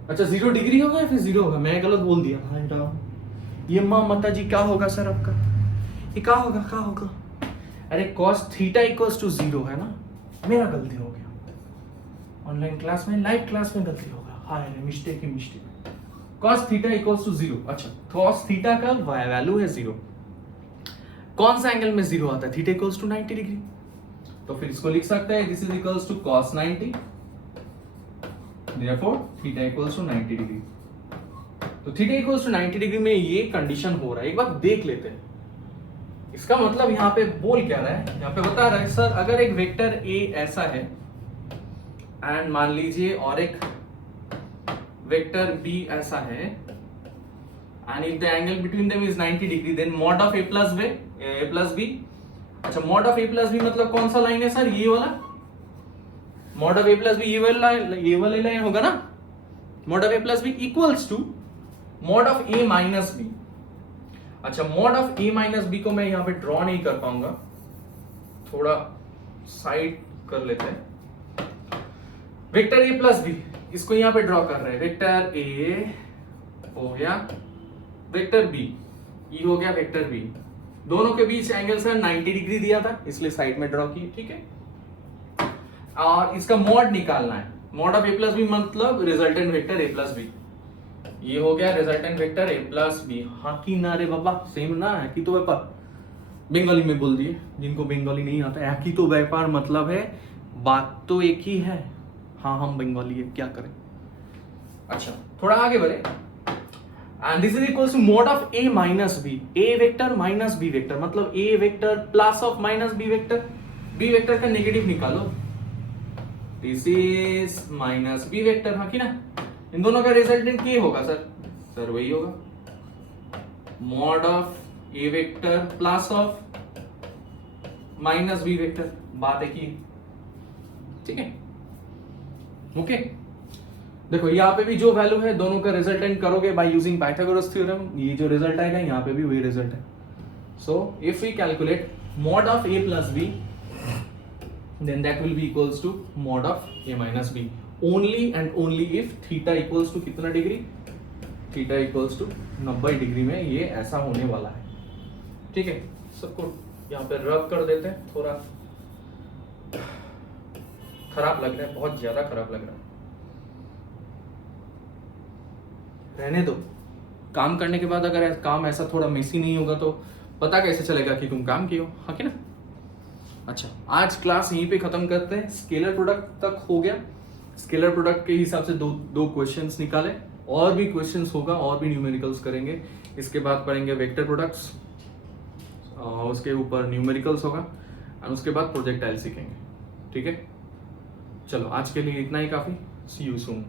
अच्छा 0 डिग्री होगा या फिर 0 होगा, मैं गलत बोल दिया, हाँ राम ये माँ माता जी क्या होगा सर आपका, ये क्या होगा, अरे cos थीटा इक्वल्स टू 0 है ना, मेरा गलती हो गया, ऑनलाइन क्लास में लाइव क्लास में गलती होगा, हाय मिस्टेक ही mistake. cos theta equals to 0, अच्छा cos थीटा का वैल्यू है 0, कौन सा एंगल में 0 आता है, थीटा इक्वल्स टू 90 डिग्री, तो फिर इसको लिख सकते हैं this is equals to cos 90, therefore theta equals to 90 degree. तो थीटा इक्वल्स टू 90 डिग्री में ये कंडीशन हो रहा है, एक बार देख लेते हैं। इसका मतलब यहाँ पे बोल क्या रहा है, यहाँ पे बता रहा है सर अगर एक वेक्टर ए ऐसा है एंड मान लीजिए और एक वेक्टर बी ऐसा है and if the angle between them is 90 degree then mod of A plus B. अच्छा, mod of A plus B मतलब कौन सा लाइन है सर, ये वाला, mod of A plus B ये वाला लाइन होगा ना, mod of A plus B equals to mod of A minus B. अच्छा, mod of A minus B को मैं यहां पे ड्रॉ नहीं कर पाऊंगा, थोड़ा साइड कर लेते हैं। वेक्टर ए प्लस बी इसको यहां पे ड्रॉ कर रहे हैं, वेक्टर ए हो गया, वेक्टर बी ये हो गया, वेक्टर बी, दोनों के बीच एंगल सर 90 डिग्री दिया था इसलिए साइड में ड्रॉ की, ठीक है। और इसका मॉड निकालना है, mod of A plus B मतलब resultant vector A plus B, ये हो गया resultant vector A plus B. हाँ की ना रे बाबा, सेम ना है कि तो व्यापार, बंगाली में बोल दिए, जिनको बंगाली नहीं आता है, की तो व्यापार मतलब है बात तो एक ही है, हाँ हम बंगाली है क्या करें। अच्छा थोड़ा आगे बढ़े, and this is equals to mod of A minus B, A vector minus B vector मतलब A vector plus of minus B vector, B vector का नेगेटिव निकालो, this is minus B vector, हाँ की ना, इन दोनों का रिजल्टेंट क्या होगा सर वही होगा mod of A vector plus of minus B vector, बात है की, ठीक है ओके। देखो यहाँ पे भी जो वैल्यू है दोनों का रिजल्टेंट करोगे बाय यूजिंग पाइथागोरस थ्योरम, ये जो रिजल्ट आएगा यहाँ पे भी वही रिजल्ट है। So if we calculate mod of A plus B then that will be equals to mod of A minus B, only and only if theta equals to कितना degree, theta equals to 90 degree में ये ऐसा होने वाला है, ठीक है। सबको यहाँ पे रब कर देते हैं, थोड़ा खराब लग रहा है, बहुत ज्यादा खराब लग रहा है, रहने दो, काम करने के बाद अगर काम ऐसा थोड़ा मेसी नहीं होगा तो पता कैसे चलेगा कि तुम काम किए हो, हाँ कि ना। अच्छा आज क्लास यहीं पे खत्म करते हैं, स्केलर प्रोडक्ट तक हो गया, स्केलर प्रोडक्ट के हिसाब से दो क्वेश्चंस निकाले, और भी क्वेश्चंस होगा और भी न्यूमेरिकल्स करेंगे, इसके बाद पढ़ेंगे वेक्टर प्रोडक्ट्स, उसके ऊपर न्यूमेरिकल्स होगा और उसके बाद प्रोजेक्टाइल सीखेंगे, ठीक है। चलो आज के लिए इतना ही काफी, सी यू सून।